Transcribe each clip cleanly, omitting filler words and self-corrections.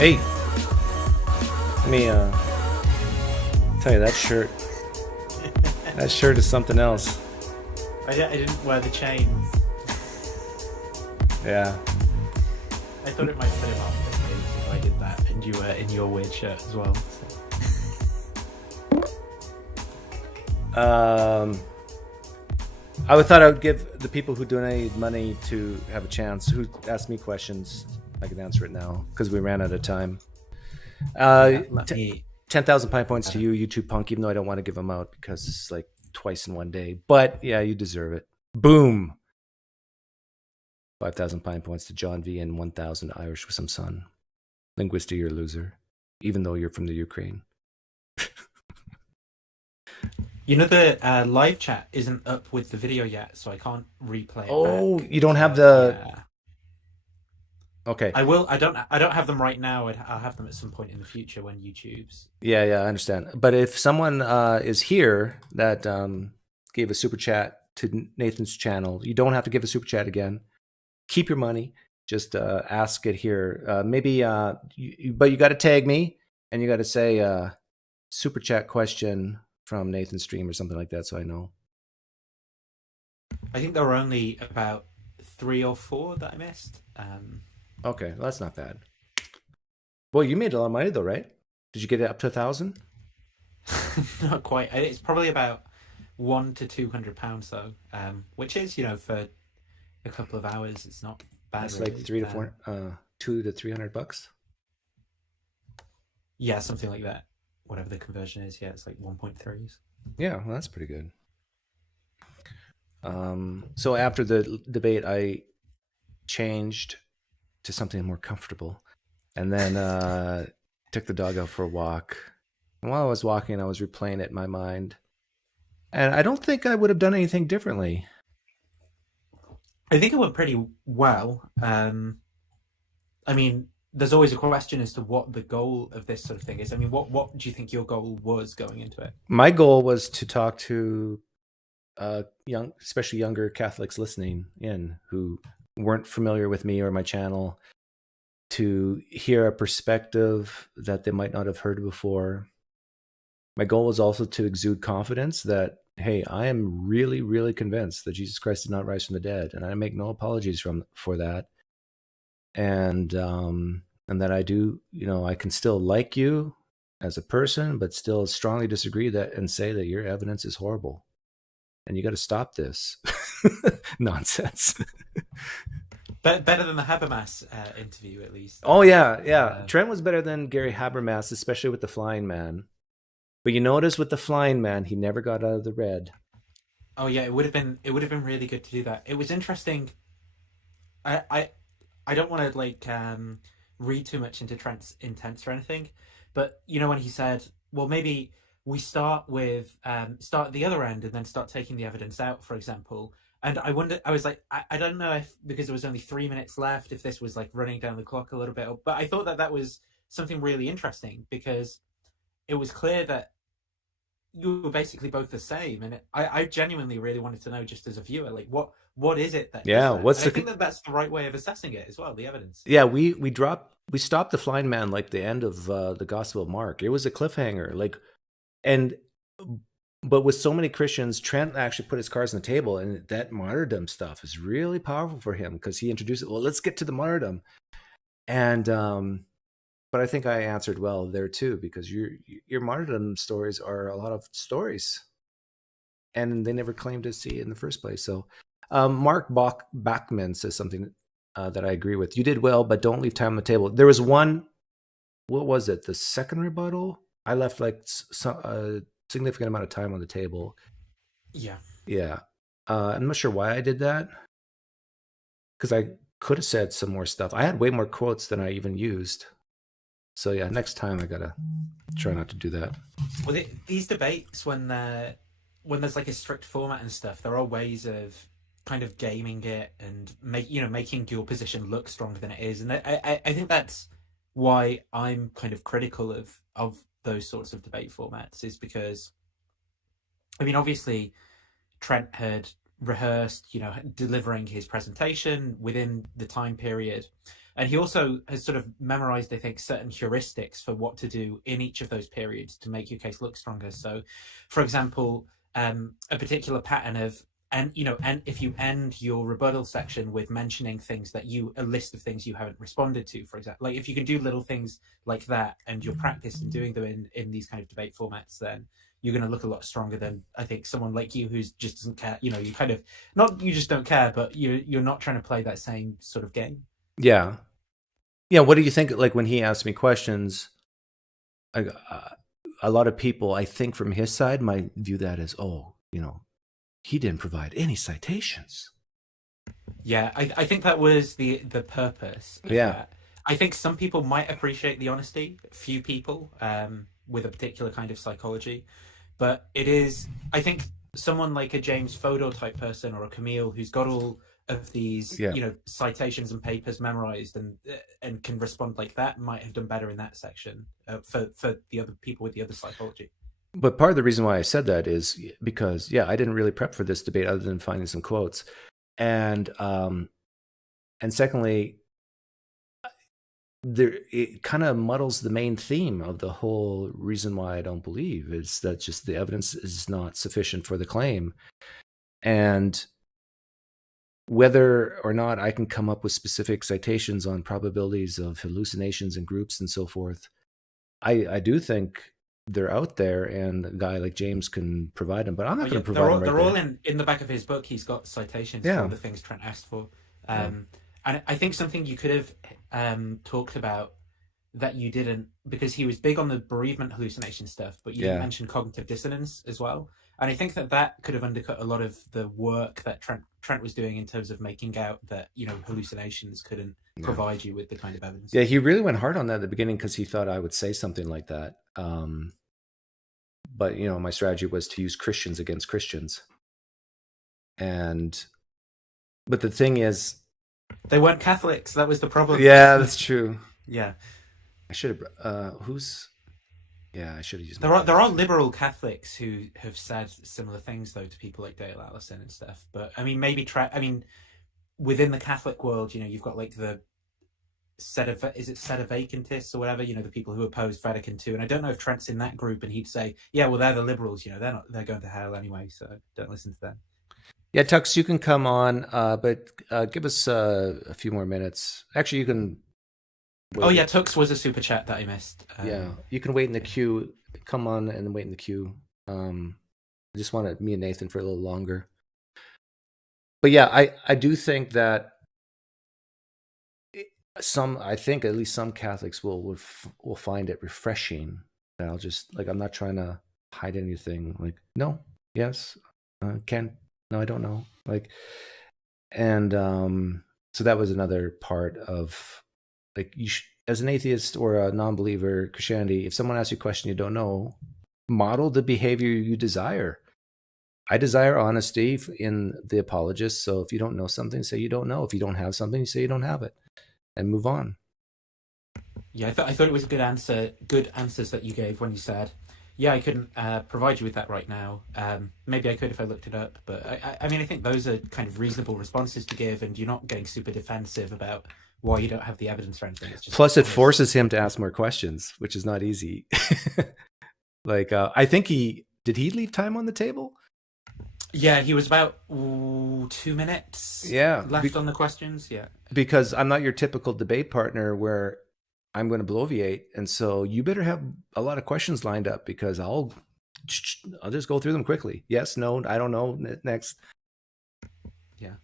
Hey, let me tell you that shirt. That shirt is something else. I didn't wear the chains. Yeah. I thought it might put him off if I did that, and you were in your weird shirt as well. I thought I would give the people who donated money to have a chance. Who asked me questions? I can answer it now because we ran out of time. Let me. 10,000 pine points to you, YouTube punk. Even though I don't want to give them out because it's like twice in one day. But yeah, you deserve it. Boom. 5,000 pine points to John V and 1,000 Irish with some sun. Linguistic, you're a loser, even though you're from the Ukraine. You know the live chat isn't up with the video yet, so I can't replay it. Oh, back. you don't have the. Yeah. Okay. I will. I don't have them right now. I'll have them at some point in the future when YouTube's. Yeah, I understand. But if someone is here that gave a super chat to Nathan's channel, you don't have to give a super chat again. Keep your money. Just ask it here. Maybe, but you got to tag me and you got to say super chat question from Nathan's stream or something like that, so I know. I think there were only about 3 or 4 that I missed. Okay, well, that's not bad. Well, you made a lot of money though, right? Did you get it up to 1,000? Not quite. It's probably about £100 to £200 though, which is, for a couple of hours, it's not bad. That's really. like 200 to $300. Yeah, something like that. Whatever the conversion is, yeah, it's like 1.3s. Yeah, well, that's pretty good. So after the debate, I changed to something more comfortable, and then took the dog out for a walk. And while I was walking, I was replaying it in my mind, and I don't think I would have done anything differently. I think it went pretty well. I mean, there's always a question as to what the goal of this sort of thing is. I mean, what do you think your goal was going into it? My goal was to talk to especially younger Catholics listening in who weren't familiar with me or my channel, to hear a perspective that they might not have heard before. My goal was also to exude confidence that, hey, I am really, really convinced that Jesus Christ did not rise from the dead, and I make no apologies for that. And that I do, I can still like you as a person, but still strongly disagree that and say that your evidence is horrible, and you got to stop this nonsense. Better than the Habermas interview, at least. Oh yeah. Trent was better than Gary Habermas, especially with the Flying Man. But you notice with the Flying Man, he never got out of the red. Oh yeah, it would have been really good to do that. It was interesting. I don't want to read too much into Trent's intents or anything, but when he said, well, maybe we start at the other end and then start taking the evidence out, for example. And I was like, I don't know if, because there was only 3 minutes left, if this was like running down the clock a little bit, but I thought that was something really interesting, because it was clear that you were basically both the same. And I genuinely really wanted to know, just as a viewer, like what is it that I think that's the right way of assessing it as well, the evidence. Yeah, we stopped the Flying Man like the end of the Gospel of Mark. It was a cliffhanger, but with so many Christians, Trent actually put his cards on the table, and that martyrdom stuff is really powerful for him because he introduced it. Well, let's get to the martyrdom, and but I think I answered well there too, because your martyrdom stories are a lot of stories, and they never claimed to see it in the first place. So, Mark Bachman says something that I agree with. You did well, but don't leave time on the table. There was one. What was it? The second rebuttal. I left like a significant amount of time on the table. Yeah. I'm not sure why I did that, because I could have said some more stuff. I had way more quotes than I even used. So yeah, next time I gotta try not to do that. Well, these debates, when there's like a strict format and stuff, there are ways of kind of gaming it and making your position look stronger than it is. And I think that's why I'm kind of critical of those sorts of debate formats, is because, I mean, obviously Trent had rehearsed, delivering his presentation within the time period. And he also has sort of memorized, I think, certain heuristics for what to do in each of those periods to make your case look stronger. So, for example, a particular pattern of, and if you end your rebuttal section with mentioning things that a list of things you haven't responded to, for example, like if you can do little things like that and you're practiced in doing them in these kind of debate formats, then you're going to look a lot stronger than, I think, someone like you who just doesn't care. You kind of, not you just don't care, but you're not trying to play that same sort of game. Yeah. Yeah. What do you think? Like when he asked me questions, a lot of people, I think from his side, might view that as, oh, he didn't provide any citations. Yeah, I think that was the purpose of Yeah. that. I think some people might appreciate the honesty, few people, with a particular kind of psychology. But it is, I think, someone like a James Fodor type person or a Camille who's got all of these, Yeah. citations and papers memorized and can respond like that might have done better in that section for the other people with the other psychology. But part of the reason why I said that is because, I didn't really prep for this debate other than finding some quotes. And secondly, it kind of muddles the main theme of the whole reason why I don't believe is that just the evidence is not sufficient for the claim. And whether or not I can come up with specific citations on probabilities of hallucinations in groups and so forth, I do think they're out there, and a guy like James can provide them, but I'm not going to provide them. They're all in the back of his book. He's got citations for the things Trent asked for. And I think something you could have talked about that you didn't, because he was big on the bereavement hallucination stuff, but you didn't mention cognitive dissonance as well. And I think that could have undercut a lot of the work that Trent was doing in terms of making out that, hallucinations couldn't provide you with the kind of evidence. Yeah, he really went hard on that at the beginning because he thought I would say something like that. But, my strategy was to use Christians against Christians. But the thing is, they weren't Catholics. That was the problem. Yeah, that's true. Yeah. I should have, I should have used. There are liberal Catholics who have said similar things though to people like Dale Allison and stuff. But I mean, within the Catholic world, you've got like the sedevacantists or whatever, the people who opposed Vatican II. And I don't know if Trent's in that group, and he'd say, yeah, well, they're the liberals, they're going to hell anyway, so don't listen to them. Yeah, Tux, you can come on, but give us a few more minutes. Actually, you can. Oh yeah, Tux was a super chat that I missed. Yeah, you can wait in the queue. Come on and wait in the queue. I just wanted me and Nathan for a little longer. But yeah, I do think that I think at least some Catholics will find it refreshing. And I'll just I'm not trying to hide anything. Like, no, yes, can, no, I don't know. And so that was another part of as an atheist or a non-believer Christianity, if someone asks you a question you don't know, model the behavior you desire. I desire honesty in the apologist. So if you don't know something, say you don't know. If you don't have something, you say you don't have it, and move on. Yeah, I thought it was a good answer. Good answers that you gave when you said, "Yeah, I couldn't provide you with that right now. Maybe I could if I looked it up." But I mean, I think those are kind of reasonable responses to give, and you're not getting super defensive about why you don't have the evidence or anything. It's just plus it forces him to ask more questions, which is not easy. I think did he leave time on the table? Yeah, he was about 2 minutes left on the questions. Yeah, because I'm not your typical debate partner where I'm going to bloviate, and so you better have a lot of questions lined up because I'll just go through them quickly. Yes, no, I don't know. Next. Yeah,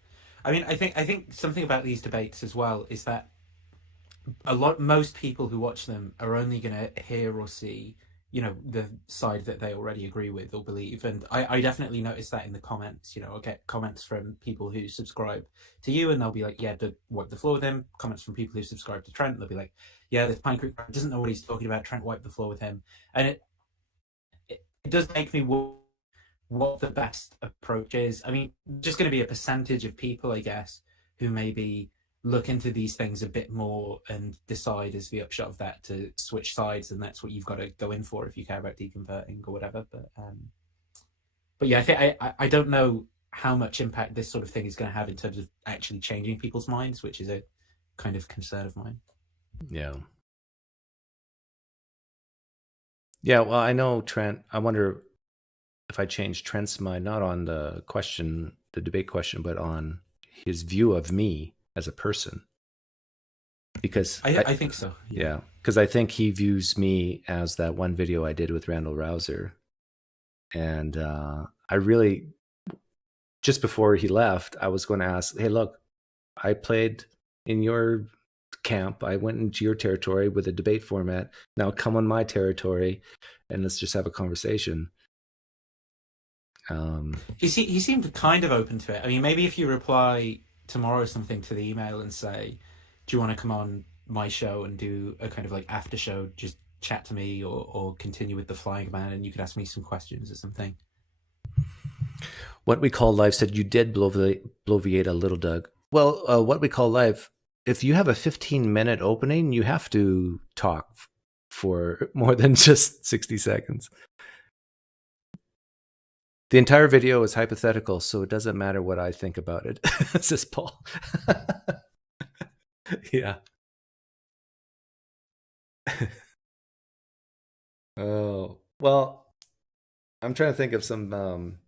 I mean, I think something about these debates as well is that most people who watch them are only going to hear or see the side that they already agree with or believe. And I definitely notice that in the comments. I'll get comments from people who subscribe to you and they'll be like, yeah, wipe the floor with him. Comments from people who subscribe to Trent, they'll be like, yeah, this PineCreek doesn't know what he's talking about. Trent wiped the floor with him. And it does make me wonder what the best approach is. I mean, just going to be a percentage of people, I guess, who maybe look into these things a bit more and decide as the upshot of that to switch sides, and that's what you've got to go in for if you care about deconverting or whatever. But yeah, I think I don't know how much impact this sort of thing is going to have in terms of actually changing people's minds, which is a kind of concern of mine. Yeah. Yeah, well, I know Trent. I wonder if I change Trent's mind, not on the question, the debate question, but on his view of me as a person. Because I think so. yeah, because I think he views me as that one video I did with Randall Rouser. And I really, just before he left, I was going to ask, hey, look, I played in your camp. I went into your territory with a debate format. Now come on my territory and let's just have a conversation. He seemed kind of open to it. I mean, maybe if you reply tomorrow or something to the email and say, do you want to come on my show and do a kind of like after show, just chat to me, or continue with the Flying Man and you could ask me some questions or something. What We Call Live said you did bloviate a little, Doug. Well, What We Call Live, if you have a 15-minute opening, you have to talk for more than just 60 seconds. The entire video is hypothetical, so it doesn't matter what I think about it, says Paul. Yeah. Oh, well, I'm trying to think of some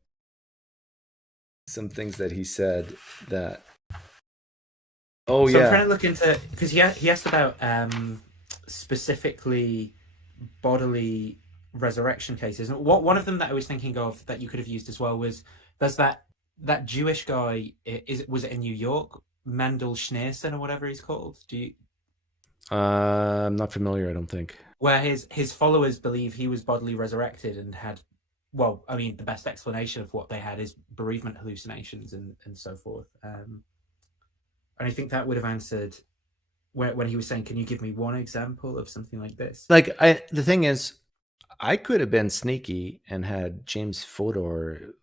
things that he said that. Oh, so yeah. I'm trying to look into, because he asked about specifically bodily resurrection cases. And one of them that I was thinking of that you could have used as well was there's that Jewish guy. Was it in New York? Mendel Schneerson or whatever he's called. Do you? I'm not familiar, I don't think. Where his followers believe he was bodily resurrected and had, well, I mean, the best explanation of what they had is bereavement hallucinations and so forth. And I think that would have answered when he was saying, "Can you give me one example of something like this?" Like, the thing is, I could have been sneaky and had James Fodor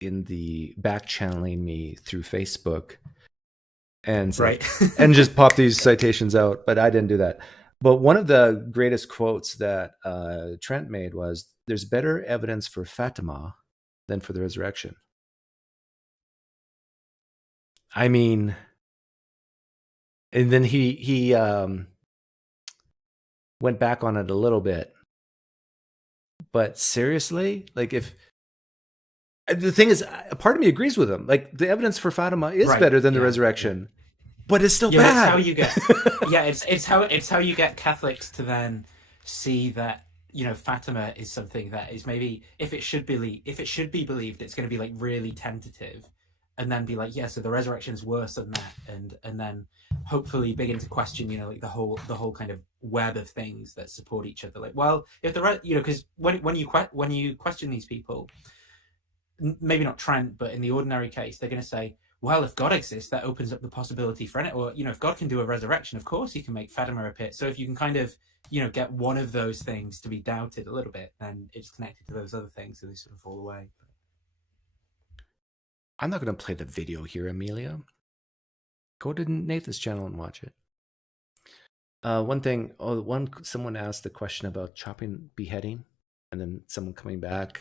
in the back channeling me through Facebook and right. and just pop these citations out, but I didn't do that. But one of the greatest quotes that Trent made was, "There's better evidence for Fatima than for the resurrection." I mean, and then he went back on it a little bit. But seriously, like, if the thing is, a part of me agrees with him. Like, the evidence for Fatima is better than the resurrection, but it's still bad. That's how you get. It's how you get Catholics to then see that, you know, Fatima is something that is, maybe if it should be believed, it's going to be like really tentative, and then be like, yeah, so the resurrection is worse than that, and then hopefully begin to question, you know, like the whole kind of web of things that support each other. Like, well, if because when you question these people, maybe not Trent, but in the ordinary case, they're going to say, well, if God exists, that opens up the possibility for it. Or, you know, if God can do a resurrection, of course he can make Fatima appear. So if you can kind of, you know, get one of those things to be doubted a little bit, then it's connected to those other things, so they sort of fall away. I'm not going to play the video here, Amelia. Go to Nathan's channel and watch it. Someone asked the question about chopping beheading, and then someone coming back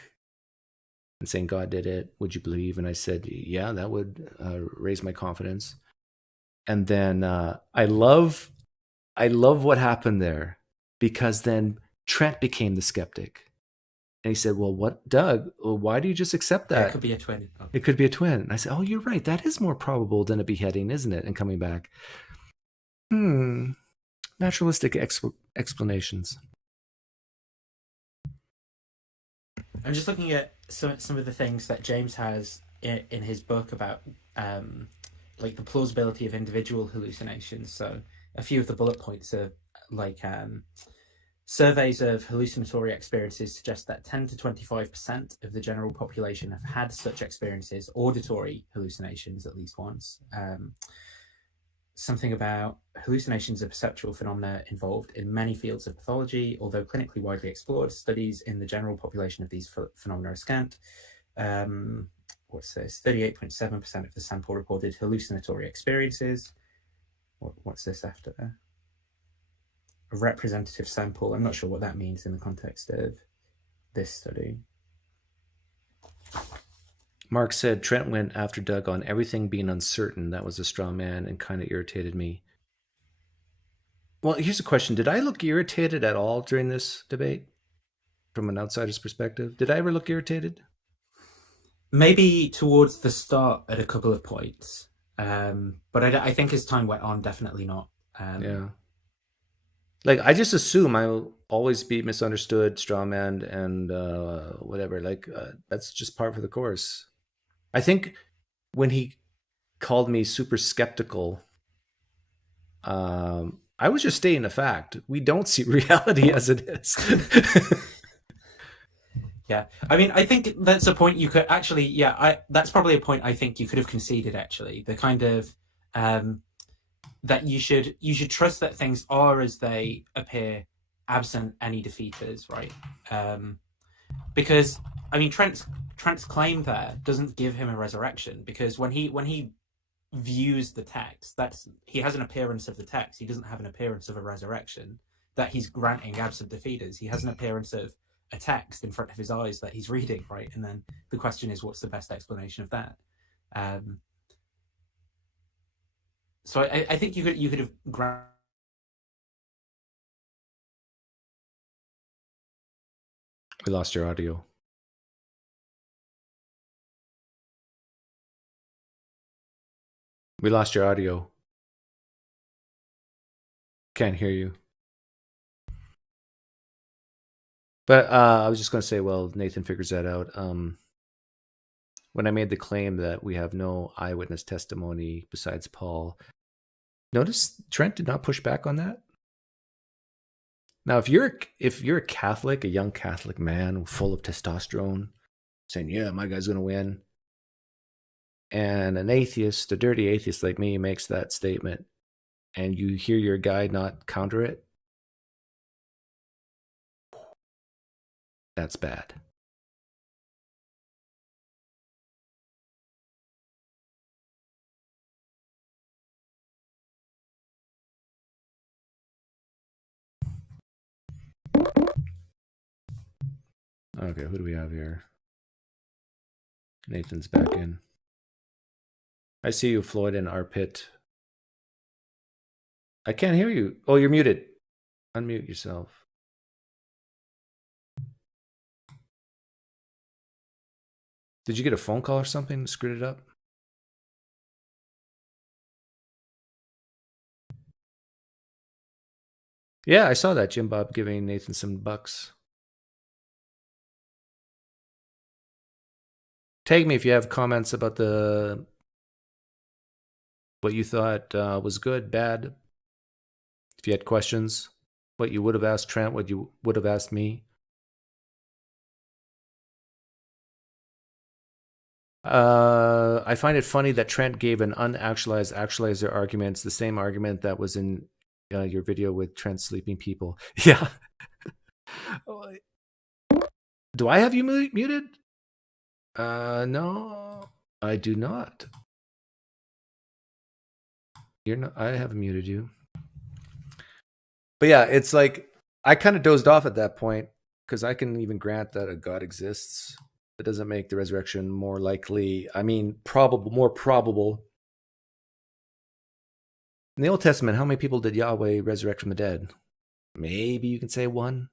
and saying God did it. Would you believe? And I said, yeah, that would raise my confidence. And then I love what happened there, because then Trent became the skeptic. And he said, well, what, Doug, why do you just accept that? It could be a twin. It could be a twin. And I said, oh, you're right. That is more probable than a beheading, isn't it? And coming back. Naturalistic explanations. I'm just looking at some of the things that James has in his book about like the plausibility of individual hallucinations. So a few of the bullet points are like surveys of hallucinatory experiences suggest that 10 to 25% of the general population have had such experiences, auditory hallucinations, at least once. Something about hallucinations are perceptual phenomena involved in many fields of pathology, although clinically widely explored. Studies in the general population of these phenomena are scant. What's this? 38.7% of the sample reported hallucinatory experiences. What's this after? A representative sample. I'm not sure what that means in the context of this study. Mark said Trent went after Doug on everything being uncertain. That was a straw man and kind of irritated me. Well, here's a question. Did I look irritated at all during this debate from an outsider's perspective? Did I ever look irritated? Maybe towards the start at a couple of points. But I think as time went on, definitely not. Yeah. Like, I just assume I'll always be misunderstood, strawmanned, and whatever. Like, that's just par for the course. I think when he called me super skeptical, I was just stating a fact. We don't see reality as it is. Yeah, I mean, I think that's a point you could actually. Yeah, that's probably a point I think you could have conceded. Actually, the kind of that you should trust that things are as they appear, absent any defeaters, right? Because I mean, Trent's claim there doesn't give him a resurrection, because when he views the text, he has an appearance of the text. He doesn't have an appearance of a resurrection that he's granting absent defeaters. He has an appearance of a text in front of his eyes that he's reading, right? And then the question is, what's the best explanation of that? So I think you could have We lost your audio. We lost your audio. Can't hear you. But I was just going to say, well, Nathan figures that out. When I made the claim that we have no eyewitness testimony besides Paul, notice Trent did not push back on that. Now, if you're a Catholic, a young Catholic man full of testosterone, saying, yeah, my guy's going to win, and an atheist, a dirty atheist like me, makes that statement, and you hear your guy not counter it, that's bad. Okay, who do we have here? Nathan's back in. I see you, Floyd and Arpit. I can't hear you. Oh, you're muted. Unmute yourself. Did you get a phone call or something that screwed it up? Yeah, I saw that, Jim Bob giving Nathan some bucks. Tag me if you have comments about what you thought was good, bad. If you had questions, what you would have asked Trent, what you would have asked me. I find it funny that Trent gave an unactualized actualizer argument. It's the same argument that was in your video with Trent sleeping people. Yeah. Do I have you muted? No, I do not. You're not. I haven't muted you. But yeah, it's like I kind of dozed off at that point, because I can even grant that a God exists. That doesn't make the resurrection more likely. I mean, more probable. In the Old Testament, how many people did Yahweh resurrect from the dead? Maybe you can say one.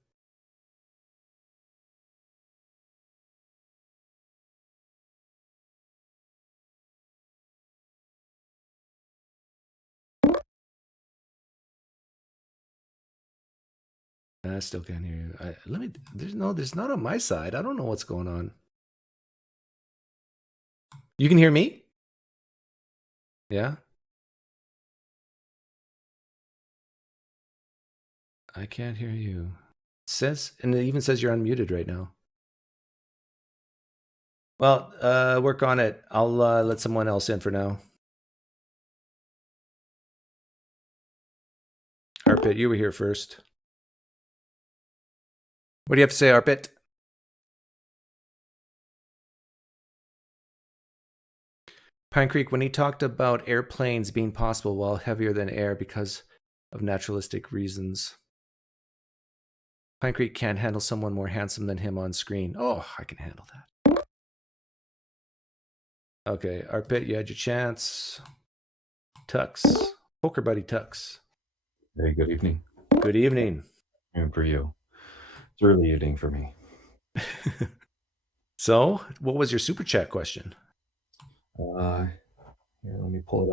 I still can't hear you. There's not on my side. I don't know what's going on. You can hear me? Yeah. I can't hear you. And it even says you're unmuted right now. Well, work on it. I'll let someone else in for now. Arpit, you were here first. What do you have to say, Arpit? PineCreek, when he talked about airplanes being possible while heavier than air because of naturalistic reasons. PineCreek can't handle someone more handsome than him on screen. Oh, I can handle that. Okay, Arpit, you had your chance. Tux. Poker buddy Tux. Very good evening. Good evening. And for you. It's early evening for me. So, what was your super chat question? Here, let me pull it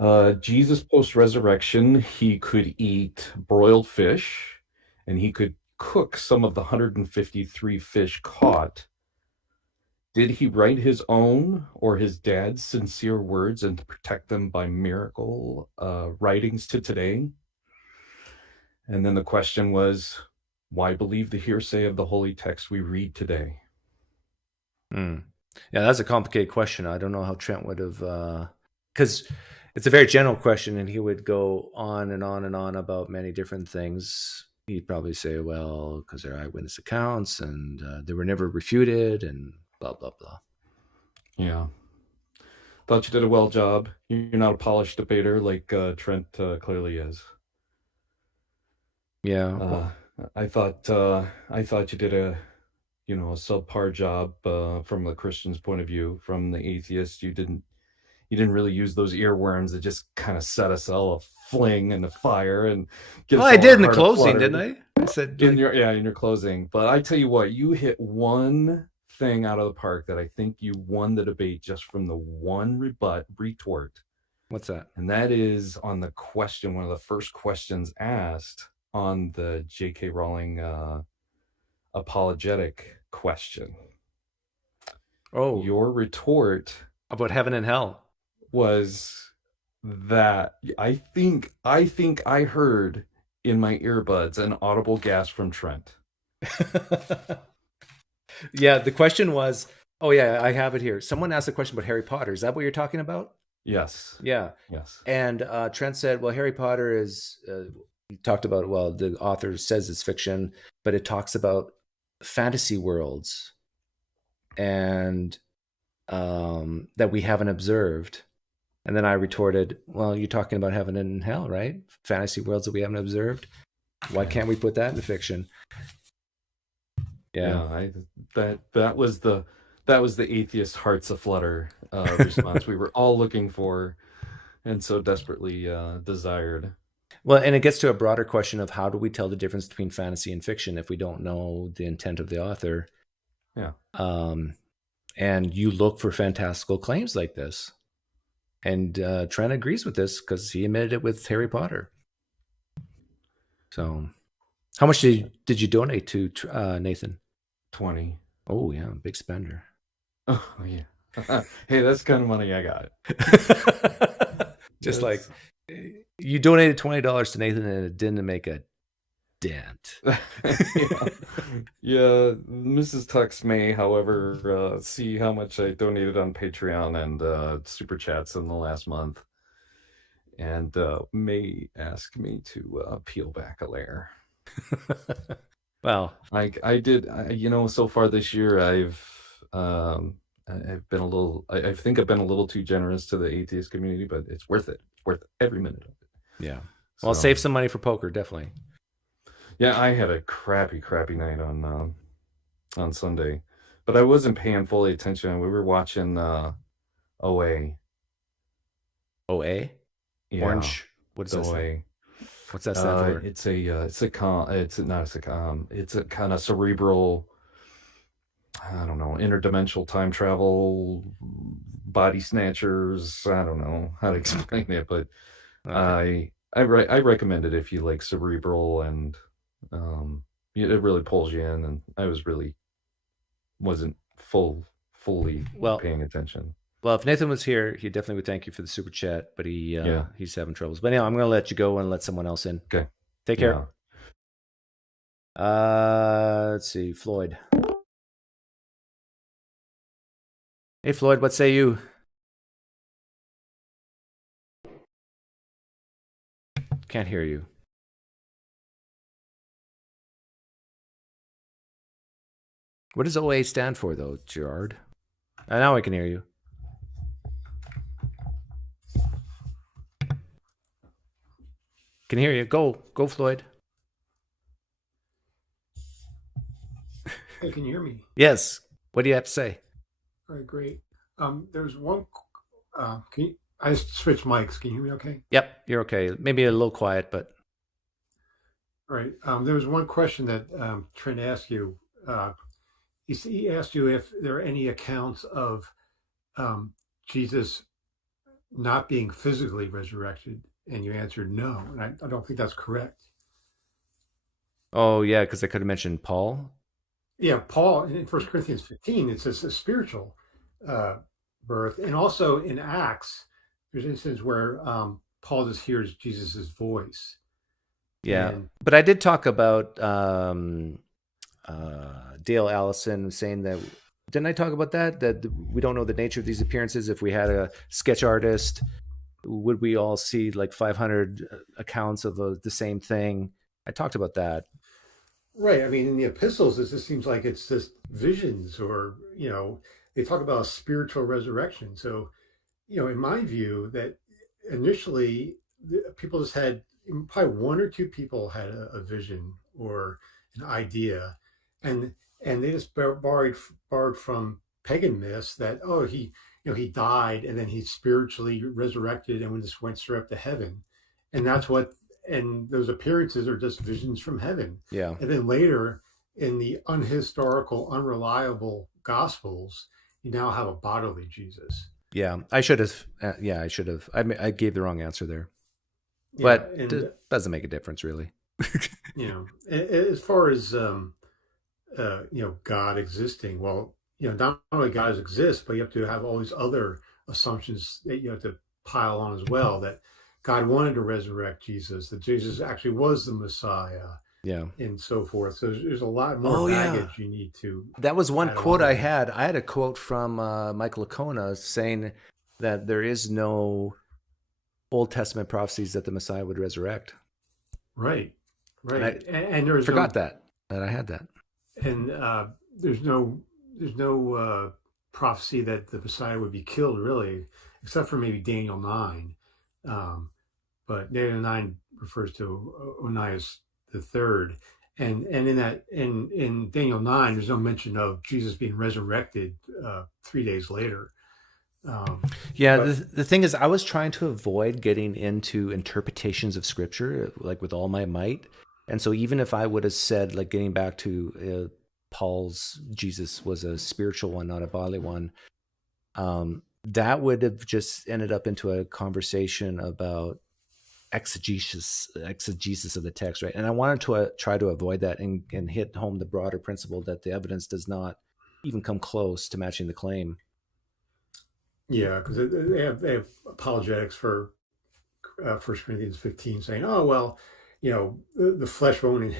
up. Jesus post-resurrection, he could eat broiled fish, and he could cook some of the 153 fish caught. Did he write his own or his dad's sincere words and protect them by miracle writings to today? And then the question was, why believe the hearsay of the holy text we read today? Yeah, that's a complicated question. I don't know how Trent would have, because it's a very general question, and he would go on and on and on about many different things. He'd probably say, well, because they're eyewitness accounts and they were never refuted and blah, blah, blah. Yeah. Thought you did a well job. You're not a polished debater like Trent clearly is. Yeah. I thought you did a subpar job from the Christian's point of view. From the atheist, you didn't really use those earworms that just kind of set us all afling and afire and get us I all did in the heart closing, aflutter. didn't I? I said in your closing. But I tell you what, you hit one thing out of the park that I think you won the debate just from the one retort. What's that? And that is on the question, one of the first questions asked on the J.K. Rowling apologetic question. Oh, your retort about heaven and hell was that I think I heard in my earbuds an audible gasp from Trent. Yeah, the question was, oh yeah, I have it here. Someone asked a question about Harry Potter. Is that what you're talking about? Yes. Yeah. Yes. And Trent said, well, Harry Potter is, he talked about, well, the author says it's fiction, but it talks about fantasy worlds and that we haven't observed. And then I retorted, well, you're talking about heaven and hell, right? Fantasy worlds that we haven't observed. Why can't we put that in fiction? Yeah, that was the atheist hearts aflutter response we were all looking for and so desperately desired. Well, and it gets to a broader question of how do we tell the difference between fantasy and fiction if we don't know the intent of the author? Yeah. And you look for fantastical claims like this. And Trent agrees with this because he admitted it with Harry Potter. So, how much did you donate to Nathan? 20. Oh yeah, big spender. Oh yeah. Hey, that's kind of money I got. Just like you donated $20 to Nathan and it didn't make a dent. Yeah, Mrs. Tux may, however, see how much I donated on Patreon and Super Chats in the last month, and may ask me to peel back a layer. Well, I did, so far this year, I've been a little, I think I've been a little too generous to the atheist community, but it's worth it. Worth every minute of it. Yeah. Well, save some money for poker, definitely. Yeah, I had a crappy night on Sunday, but I wasn't paying fully attention. We were watching OA. OA? Yeah. Orange. What's that? OA? What's that stand for? It's not a sitcom. It's a kind of cerebral, I don't know, interdimensional time travel, body snatchers. I don't know how to explain it, but okay. I recommend it if you like cerebral and it really pulls you in, and I wasn't fully paying attention. Well, if Nathan was here, he definitely would thank you for the super chat, but he's having troubles. But anyway, I'm going to let you go and let someone else in. Okay. Take care. Let's see, Floyd. Hey, Floyd, what say you? Can't hear you. What does OA stand for, though, Gerard? Now I can hear you. Can hear you. Go, Floyd. Hey, can you hear me? Yes. What do you have to say? All right, great. There's one. Can I switched mics. Can you hear me okay? Yep, you're okay. Maybe a little quiet, but All right. There was one question that Trent asked you. He asked you if there are any accounts of Jesus not being physically resurrected, and you answered no. And I don't think that's correct. oh yeah, because I could have mentioned Paul. Yeah, Paul in 1 Corinthians 15, it says a spiritual birth. And also in Acts, there's instances where Paul just hears Jesus's voice. Yeah, And but I did talk about Dale Allison saying that. Didn't I talk about that? That we don't know the nature of these appearances. If we had a sketch artist, would we all see like 500 accounts of the same thing? I talked about that. right, I mean, in the epistles, it just seems like it's just visions, or they talk about a spiritual resurrection. So, in my view, that initially people just had, probably one or two people had a vision or an idea, and they just borrowed from pagan myths that, oh, he died and then he spiritually resurrected and just went straight up to heaven, and that's what, and those appearances are just visions from heaven. Yeah. And then later in the unhistorical, unreliable gospels, you now have a bodily Jesus. Yeah, I should have. Yeah, I should have. I gave the wrong answer there, Yeah, but and it doesn't make a difference really. as far as God existing, well, not only God exists, but you have to have all these other assumptions that you have to pile on as well. That God wanted to resurrect Jesus, that Jesus actually was the Messiah, Yeah. and so forth. So there's a lot more baggage you need to. That was one add quote on. I had. I had a quote from Michael Licona saying that there is no Old Testament prophecies that the Messiah would resurrect. Right. And there's forgot that I had that. And there's no prophecy that the Messiah would be killed, really, except for maybe Daniel 9. But Daniel 9 refers to Onias the third, and in Daniel 9, there's no mention of Jesus being resurrected 3 days later. The thing is, I was trying to avoid getting into interpretations of Scripture, like with all my might. And so even if I would have said, like getting back to Paul's Jesus was a spiritual one, not a bodily one, that would have just ended up into a conversation about exegesis of the text, right? And I wanted to try to avoid that and hit home the broader principle that the evidence does not even come close to matching the claim. Yeah, because they have apologetics for 1 Corinthians 15 saying, oh, well, the flesh won't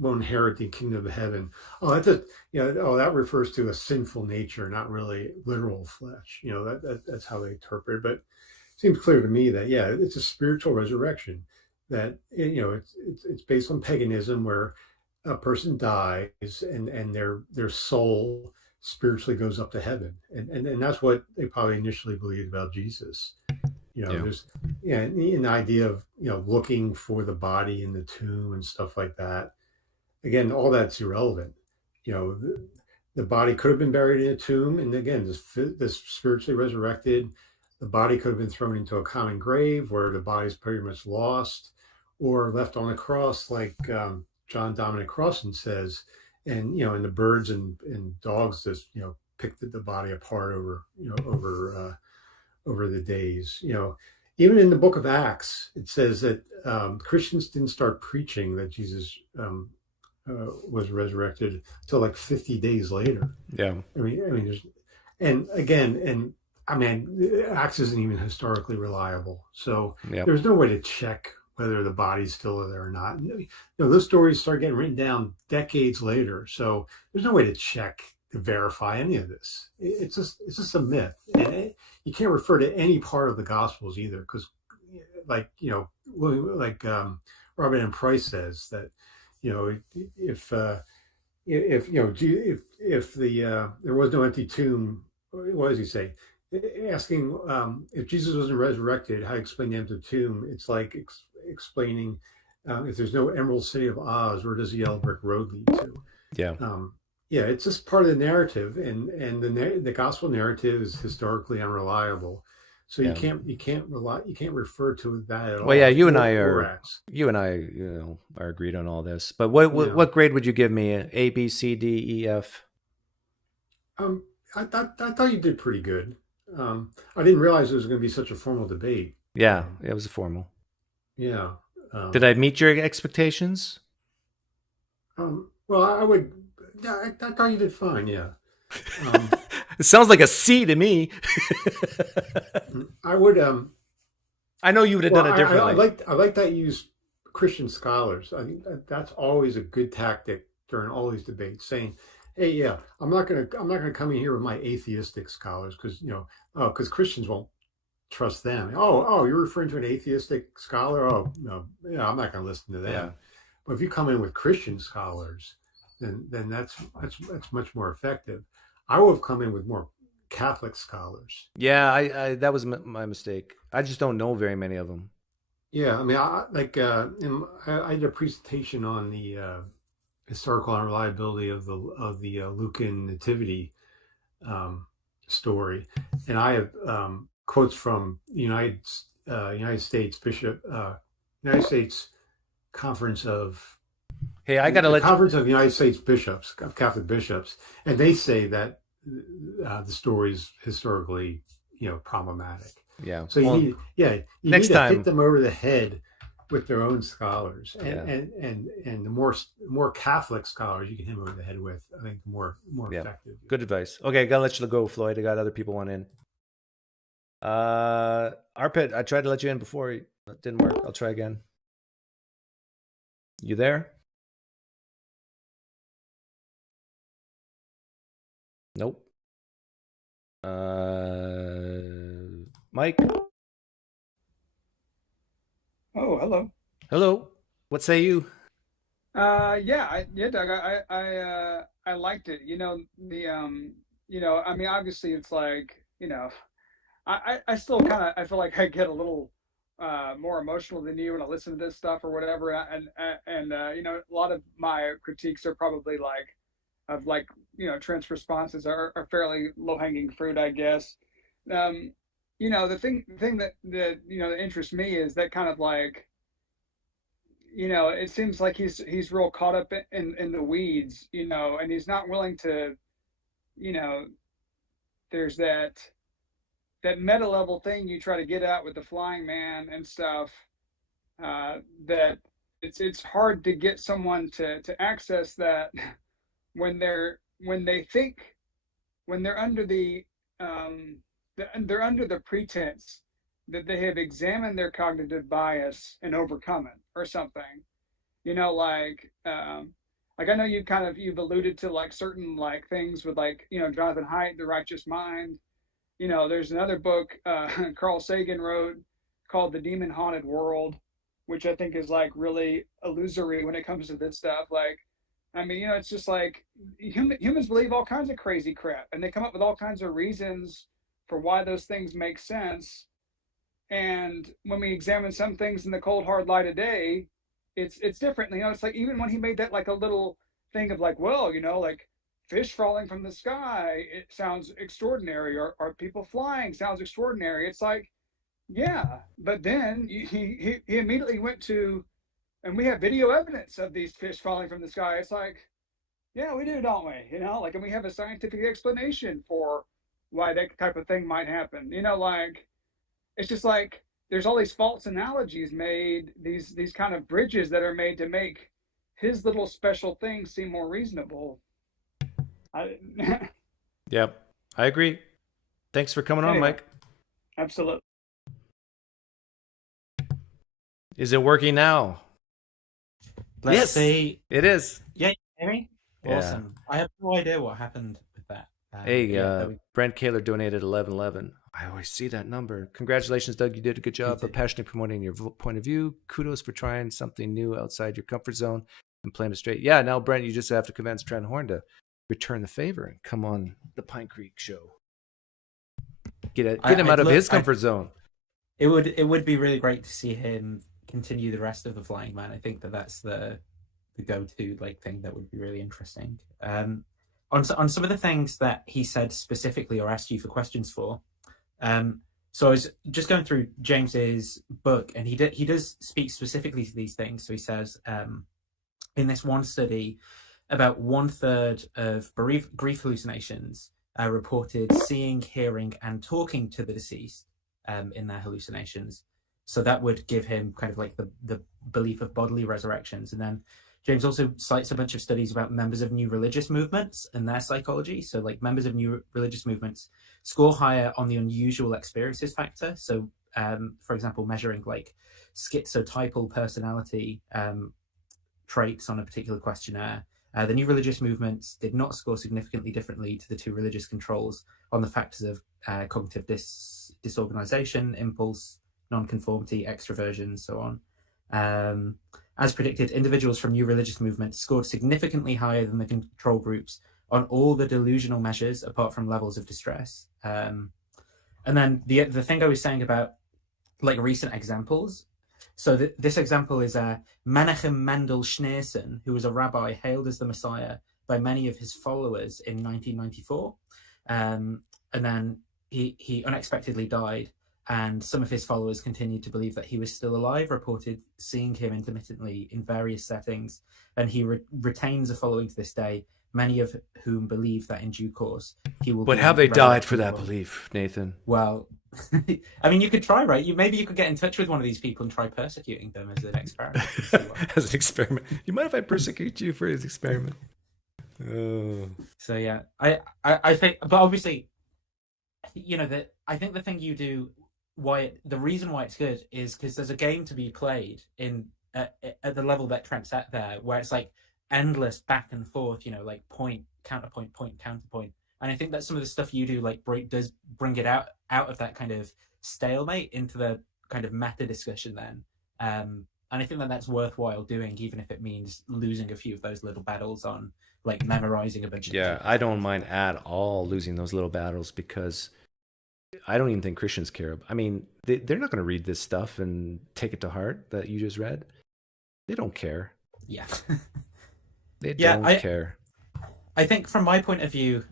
inherit the kingdom of heaven. Oh, that refers to a sinful nature, not really literal flesh. That's how they interpret it. But it seems clear to me that, yeah, it's a spiritual resurrection, that, it's based on paganism, where a person dies and their soul spiritually goes up to heaven. And that's what they probably initially believed about Jesus. There's an idea of looking for the body in the tomb and stuff like that. Again, all that's irrelevant. The body could have been buried in a tomb, and again, this spiritually resurrected. The body could have been thrown into a common grave where the body's pretty much lost, or left on a cross, like John Dominic Crossan says, and and the birds and dogs just picked the body apart over the days. Even in the book of Acts, it says that Christians didn't start preaching that Jesus was resurrected until like 50 days later. Yeah. I mean, Acts isn't even historically reliable. So there's no way to check whether the body's still there or not. Those stories start getting written down decades later. So there's no way to check, to verify any of this. It's just a myth. And you can't refer to any part of the Gospels either, because like Robert M. Price says that, if there was no empty tomb, what does he say? Asking if Jesus wasn't resurrected, how to explain the empty tomb? It's like explaining if there's no Emerald City of Oz, where does the Yellow Brick Road lead to? Yeah, it's just part of the narrative, and the gospel narrative is historically unreliable. So you can't refer to that at all. Well, yeah, you and I are agreed on all this. But what grade would you give me? A, B, C, D, E, F? I thought you did pretty good. I didn't realize it was going to be such a formal debate. Yeah, it was a formal. Yeah. Did I meet your expectations? Well, I would. Yeah, I thought you did fine. Yeah. It sounds like a C to me. I would. I know you would have done it differently. I like that you use Christian scholars. I think that's always a good tactic during all these debates. Saying, "Hey, yeah, I'm not gonna come in here with my atheistic scholars because because Christians won't trust them. Oh, you're referring to an atheistic scholar? Oh, no, yeah, I'm not gonna listen to them. Yeah. But if you come in with Christian scholars, then that's much more effective. I would have come in with more Catholic scholars. Yeah, I that was my mistake. I just don't know very many of them. Yeah, I mean, I did a presentation on the historical unreliability of the Lucan nativity story, and I have quotes from United States United States Conference of Conference of United States Bishops, of Catholic bishops, and they say that the story is historically problematic. Yeah. So you need to hit them over the head with their own scholars, and the more Catholic scholars you can hit them over the head with, I think the more effective. Good advice. Okay, I gotta let you go, Floyd. I got other people want in. Arpit, I tried to let you in before. It didn't work. I'll try again. You there? Nope. Mike? Oh, hello. Hello. What say you? Yeah, Doug, I liked it. I mean, obviously it's like, I still I feel like I get a little more emotional than you when I listen to this stuff or whatever. And a lot of my critiques are probably Trent's responses are fairly low hanging fruit, I guess. The thing that interests me is that kind of it seems like he's real caught up in the weeds, and he's not willing to, there's that meta level thing you try to get at with the flying man and stuff, that it's hard to get someone to access that when they're under they're under the pretense that they have examined their cognitive bias and overcome it or something. I know you've alluded to certain things with Jonathan Haidt, The Righteous Mind. There's another book Carl Sagan wrote called The Demon Haunted World, which I think is really illusory when it comes to this stuff. It's just humans believe all kinds of crazy crap, and they come up with all kinds of reasons for why those things make sense. And when we examine some things in the cold hard light of day, it's different. It's even when he made that a little thing of fish falling from the sky, it sounds extraordinary, or people flying sounds extraordinary. It's yeah, but then he immediately went to, and we have video evidence of these fish falling from the sky. It's yeah, we do, don't we? And we have a scientific explanation for why that type of thing might happen. It's just there's all these false analogies made, these kind of bridges that are made to make his little special things seem more reasonable. Yep, I agree. Thanks for coming on, Mike. Absolutely. Is it working now? Let's see. It is. Yeah, Amy? Awesome. Yeah. I have no idea what happened with that. Brent Kaler donated $11.11. I always see that number. Congratulations, Doug. You did a good job of passionately promoting your point of view. Kudos for trying something new outside your comfort zone and playing it straight. Yeah, now, Brent, you just have to convince Trent Horn to return the favor and come on the PineCreek show. Get him out of his comfort zone. It would be really great to see him continue the rest of the Flying Man. I think that's the go-to thing that would be really interesting. On some of the things that he said specifically or asked you for questions for. So I was just going through James's book, and he does speak specifically to these things. So he says in this one study, about 1/3 of grief hallucinations reported seeing, hearing, and talking to the deceased in their hallucinations. So that would give him kind of like the belief of bodily resurrections. And then James also cites a bunch of studies about members of new religious movements and their psychology. So like members of new religious movements score higher on the unusual experiences factor. So for example, measuring like schizotypal personality traits on a particular questionnaire. The new religious movements did not score significantly differently to the two religious controls on the factors of cognitive disorganization, impulse, nonconformity, extroversion, so on. As predicted, individuals from new religious movements scored significantly higher than the control groups on all the delusional measures, apart from levels of distress. And then the thing I was saying about like recent examples. So this example is Menachem Mendel Schneerson, who was a rabbi hailed as the Messiah by many of his followers in 1994. And then he unexpectedly died, and some of his followers continued to believe that he was still alive, reported seeing him intermittently in various settings, and he retains a following to this day, many of whom believe that in due course he will But be have they died resurrected for that from- belief, Nathan? Well, I mean, you could try, right? Maybe you could get in touch with one of these people and try persecuting them as an experiment. and see what- As an experiment. You mind if I persecute you for this experiment? Oh. So yeah, I think, but obviously, you know, that I think the thing you do, the reason why it's good is because there's a game to be played in at the level that Trent's at there, where it's like endless back and forth, you know, like point counterpoint, point counterpoint, and I think that some of the stuff you do like does bring it out of that kind of stalemate into the kind of meta discussion then. And I think that that's worthwhile doing, even if it means losing a few of those little battles on like memorizing a bunch of Yeah, data. I don't mind at all losing those little battles because I don't even think Christians care. I mean, they're not going to read this stuff and take it to heart that you just read. They don't care. Yeah. They Yeah, don't care. I think from my point of view,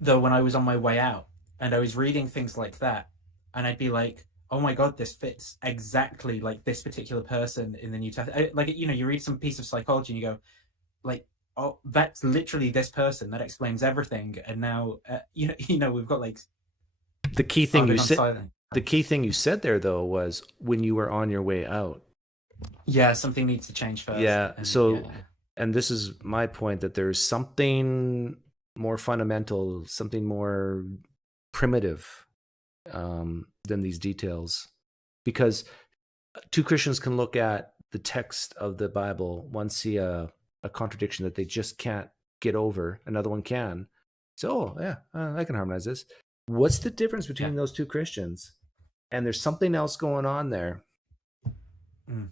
though, when I was on my way out and I was reading things like that, and I'd be like, oh my God, this fits exactly like this particular person in the New Testament. Like, you know, you read some piece of psychology and you go, like, oh, that's literally this person. That explains everything. And now, you know, we've got like... The key thing you said. silent. The key thing you said there, though, was when you were on your way out. Yeah, something needs to change first. Yeah, And, so, yeah. and this is my point, that there's something more fundamental, something more primitive than these details. Because two Christians can look at the text of the Bible, one see a contradiction that they just can't get over, another one can. So, oh, yeah, I can harmonize this. What's the difference between those two Christians? And there's something else going on there. Mm.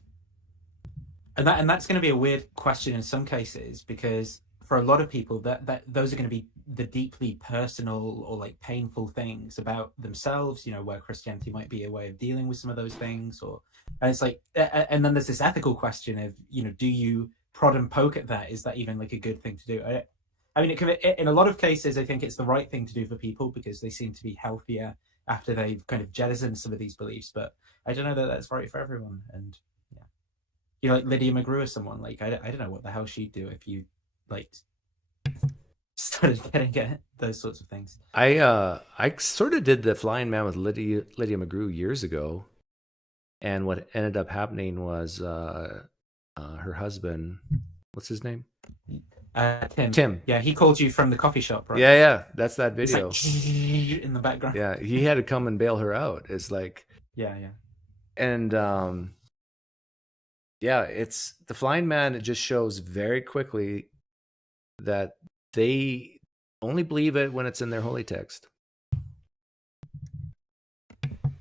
And that's going to be a weird question in some cases, because for a lot of people that those are going to be the deeply personal or like painful things about themselves, you know, where Christianity might be a way of dealing with some of those things, and it's like, and then there's this ethical question of, you know, do you prod and poke at that? Is that even like a good thing to do? I mean, in a lot of cases, I think it's the right thing to do for people because they seem to be healthier after they've kind of jettisoned some of these beliefs. But I don't know that that's right for everyone. And yeah, you know, like Lydia McGrew or someone, like I don't know what the hell she'd do if you like started getting at those sorts of things. I sort of did the Flying Man with Lydia McGrew years ago, and what ended up happening was her husband, what's his name? Tim. Yeah, he called you from the coffee shop, right? Yeah, that's that It's video. like in the background. Yeah, he had to come and bail her out. It's like, Yeah. and yeah, it's the Flying Man. It just shows very quickly that they only believe it when it's in their holy text.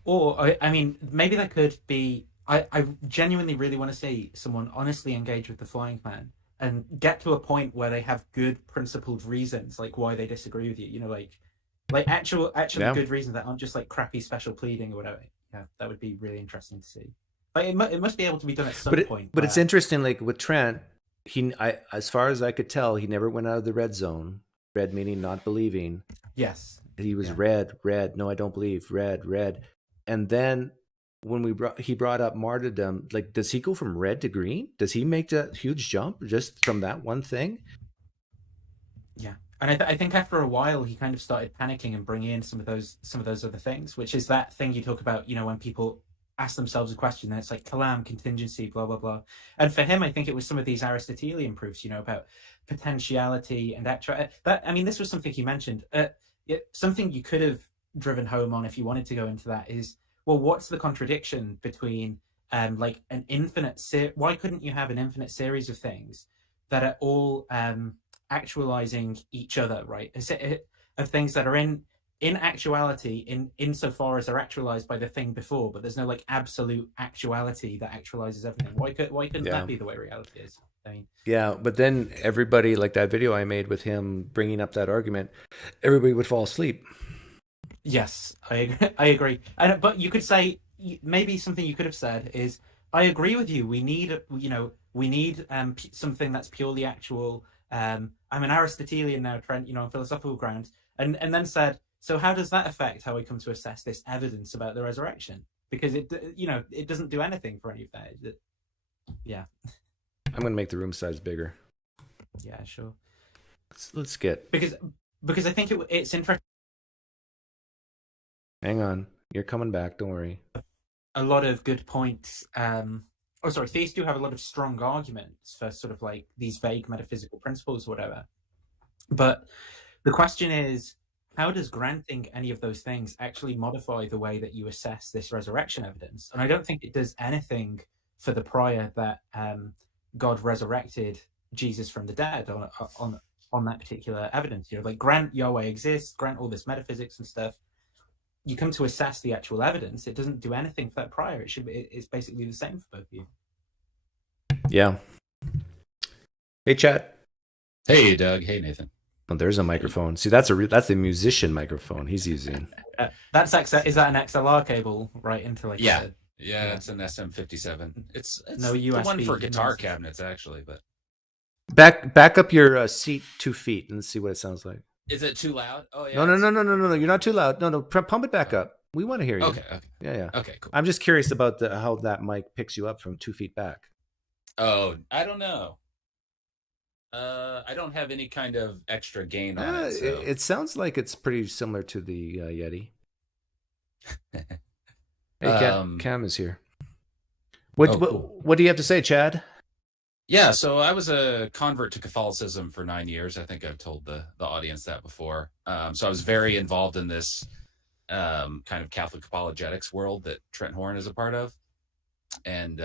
Or I mean, maybe that could be. I genuinely really want to see someone honestly engage with the Flying Man and get to a point where they have good principled reasons, like why they disagree with you. You know, like actual good reasons that aren't just like crappy special pleading or whatever. Yeah, that would be really interesting to see. Like it must be able to be done at some point. But it's interesting. Like with Trent, as far as I could tell, he never went out of the red zone. Red meaning not believing. Yes. He was red. No, I don't believe. Red. And then when he brought up martyrdom, like, does he go from red to green? Does he make that huge jump just from that one thing? Yeah, and I think after a while he kind of started panicking and bringing in some of those other things, which is that thing you talk about, when people ask themselves a question, and it's like kalam, contingency, blah blah blah. And for him, I think it was some of these Aristotelian proofs, about potentiality and actual. This was something he mentioned. Something you could have driven home on if you wanted to go into that is, well, what's the contradiction between like an infinite why couldn't you have an infinite series of things that are all actualizing each other, right? Of things that are in actuality insofar as they're actualized by the thing before, but there's no like absolute actuality that actualizes everything. Why couldn't that be the way reality is? I mean, yeah, but then everybody, like that video I made with him bringing up that argument, everybody would fall asleep. Yes, I agree. But you could say, maybe something you could have said is, I agree with you. We need something that's purely actual. I'm an Aristotelian now, Trent, on philosophical grounds, and then said, so how does that affect how I come to assess this evidence about the resurrection? Because it doesn't do anything for any of that. Yeah. I'm going to make the room size bigger. Yeah, sure. Let's get... Because I think it's interesting. Hang on. You're coming back. Don't worry. A lot of good points. Theists do have a lot of strong arguments for sort of like these vague metaphysical principles or whatever. But the question is, how does granting any of those things actually modify the way that you assess this resurrection evidence? And I don't think it does anything for the prior that God resurrected Jesus from the dead on that particular evidence. Like, grant Yahweh exists, grant all this metaphysics and stuff. You come to assess the actual evidence. It doesn't do anything for that prior. It's basically the same for both of you. Yeah. Hey, chat. Hey, Doug. Hey, Nathan. Oh, there's a microphone. See, that's a musician microphone he's using. Is that an XLR cable right into like? Yeah, it's an SM57. It's no USB, the one for guitar cabinets actually, but back up your seat 2 feet and see what it sounds like. Is it too loud? Oh yeah. No. You're not too loud. No. Pump it back up. We want to hear you. Okay. Yeah. Okay, cool. I'm just curious about how that mic picks you up from 2 feet back. Oh, I don't know. I don't have any kind of extra gain on it. So. It sounds like it's pretty similar to the Yeti. Hey, Cam is here. What do you have to say, Chad? Yeah, so I was a convert to Catholicism for 9 years. I think I've told the audience that before. So I was very involved in this kind of Catholic apologetics world that Trent Horn is a part of. And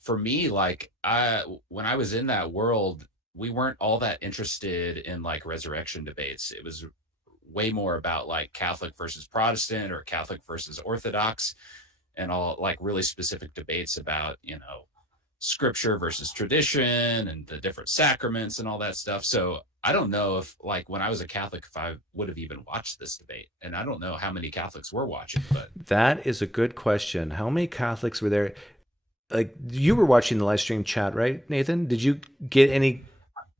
for me, like, when I was in that world, we weren't all that interested in like resurrection debates. It was way more about like Catholic versus Protestant or Catholic versus Orthodox, and all like really specific debates about, scripture versus tradition and the different sacraments and all that stuff. So I don't know if, like, when I was a Catholic, if I would have even watched this debate. And I don't know how many Catholics were watching, but that is a good question. How many Catholics were there? Like, you were watching the live stream chat, right, Nathan? Did you get any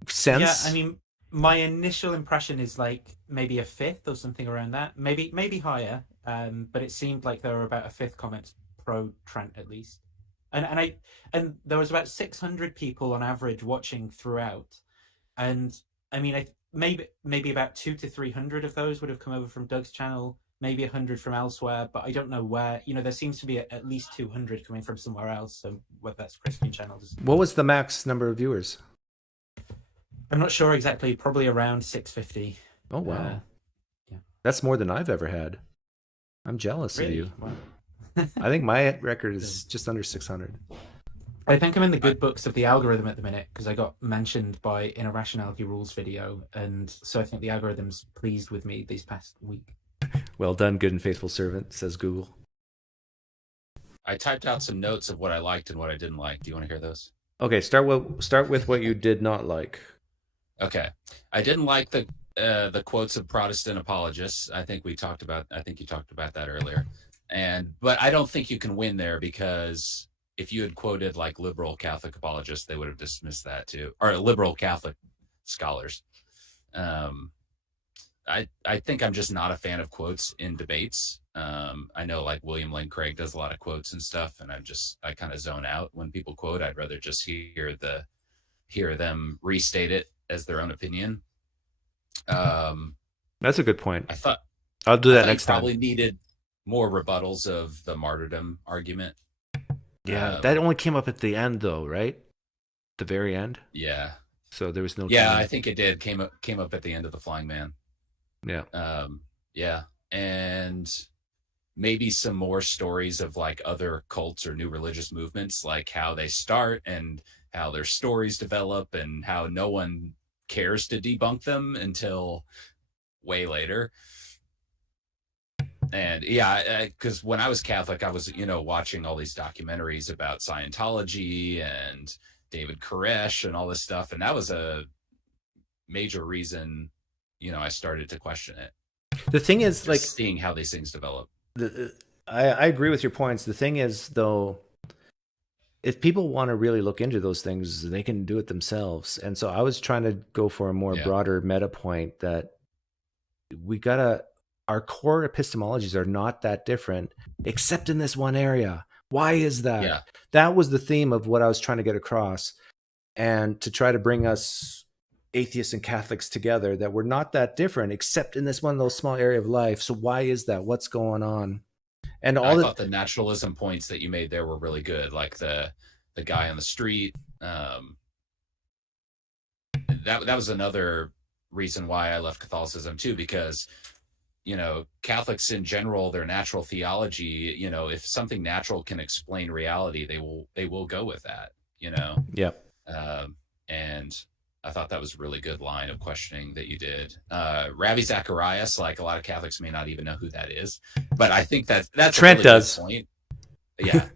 sense? Yeah, I mean, my initial impression is like maybe a fifth or something around that, maybe higher. But it seemed like there were about a fifth comments pro Trent at least. And there was about 600 people on average watching throughout, and I mean, maybe about 200 to 300 of those would have come over from Doug's channel, maybe 100 from elsewhere, but I don't know where. There seems to be at least 200 coming from somewhere else. So whether that's Christian channels. What was the max number of viewers? I'm not sure exactly. Probably around 650. Oh wow, yeah, that's more than I've ever had. I'm jealous of you. Wow. I think my record is just under 600. I think I'm in the good books of the algorithm at the minute because I got mentioned by in a Rationality Rules video, and so I think the algorithm's pleased with me this past week. Well done, good and faithful servant, says Google. I typed out some notes of what I liked and what I didn't like. Do you want to hear those? Okay, start with what you did not like. Okay, I didn't like the quotes of Protestant apologists. I think you talked about that earlier. But I don't think you can win there, because if you had quoted like liberal Catholic apologists, they would have dismissed that too, or liberal Catholic scholars. I think I'm just not a fan of quotes in debates. I know like William Lane Craig does a lot of quotes and stuff, and I kind of zone out when people quote. I'd rather just hear them restate it as their own opinion. That's a good point. I thought I'll do that next time. Probably needed more rebuttals of the martyrdom argument. Yeah, that only came up at the end, though, right? The very end. Yeah. So there was no. Yeah, time. I think it did came up at the end of the Flying Man. Yeah. Yeah, and maybe some more stories of like other cults or new religious movements, like how they start and how their stories develop and how no one cares to debunk them until way later. And yeah, because when I was Catholic, I was, watching all these documentaries about Scientology and David Koresh and all this stuff. And that was a major reason, I started to question it. The thing is, just like, seeing how these things develop. I agree with your points. The thing is, though, if people want to really look into those things, they can do it themselves. And so I was trying to go for a more broader meta point that our core epistemologies are not that different, except in this one area. Why is that? Yeah. That was the theme of what I was trying to get across, and to try to bring us atheists and Catholics together, that we're not that different, except in this one little small area of life. So why is that? What's going on? And I thought the naturalism points that you made there were really good, like the guy on the street. That was another reason why I left Catholicism too, because Catholics in general, their natural theology, if something natural can explain reality, they will go with that. Yeah. And I thought that was a really good line of questioning that you did. Ravi Zacharias, like a lot of Catholics may not even know who that is, but I think that's Trent a really does. good point. Yeah.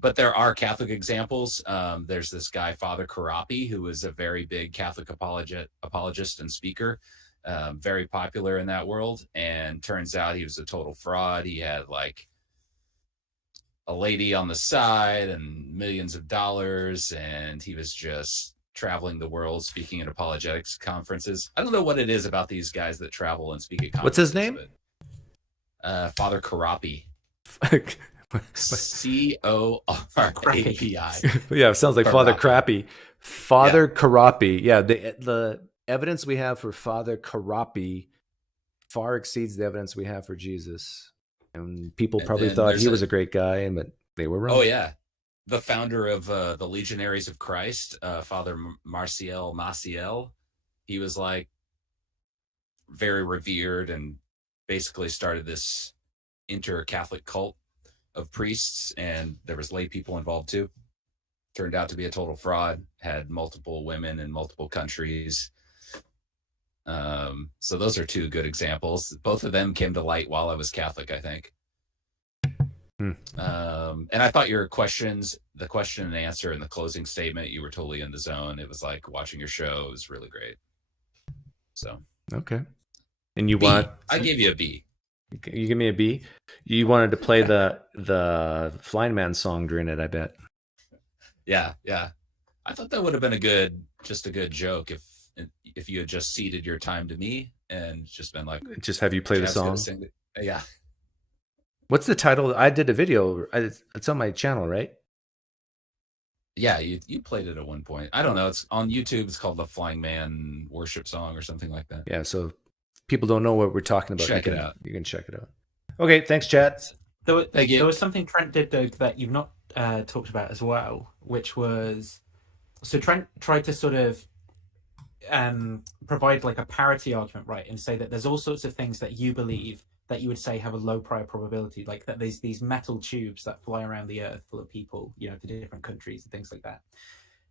But there are Catholic examples. There's this guy, Father Karapi, who was a very big Catholic apologist and speaker, very popular in that world. And turns out he was a total fraud. He had like a lady on the side and millions of dollars, and he was just traveling the world speaking at apologetics conferences. I don't know what it is about these guys that travel and speak at conferences. What's his name? Father Karapi. Corapi. Yeah, it sounds like Father Crappy. Father Karapi. Yeah, the evidence we have for Father Karapi far exceeds the evidence we have for Jesus. And people probably thought he was a great guy, but they were wrong. Oh, yeah. The founder of the Legionaries of Christ, Father Marcial Maciel, he was like very revered and basically started this inter-Catholic cult of priests, and there was lay people involved too. Turned out to be a total fraud, had multiple women in multiple countries. So those are two good examples. Both of them came to light while I was Catholic, I think. And I thought your questions, the question and answer and the closing statement, you were totally in the zone. It was like watching your show. It was really great. So okay. And you I gave you a B. You give me a B. You wanted to play the Flying Man song during it, I bet. Yeah. I thought that would have been a good joke if you had just ceded your time to me and just been like, just have you play the song. Yeah. What's the title? I did a video. It's on my channel, right? Yeah, you played it at one point. I don't know. It's on YouTube. It's called the Flying Man Worship Song or something like that. Yeah, so people don't know what we're talking about. Check it out. You can check it out. Okay, thanks, chat. There was something Trent did, though, that you've not talked about as well, which was... So Trent tried to sort of provide like a parity argument, right, and say that there's all sorts of things that you believe that you would say have a low prior probability, like that there's these metal tubes that fly around the earth full of people, to different countries and things like that.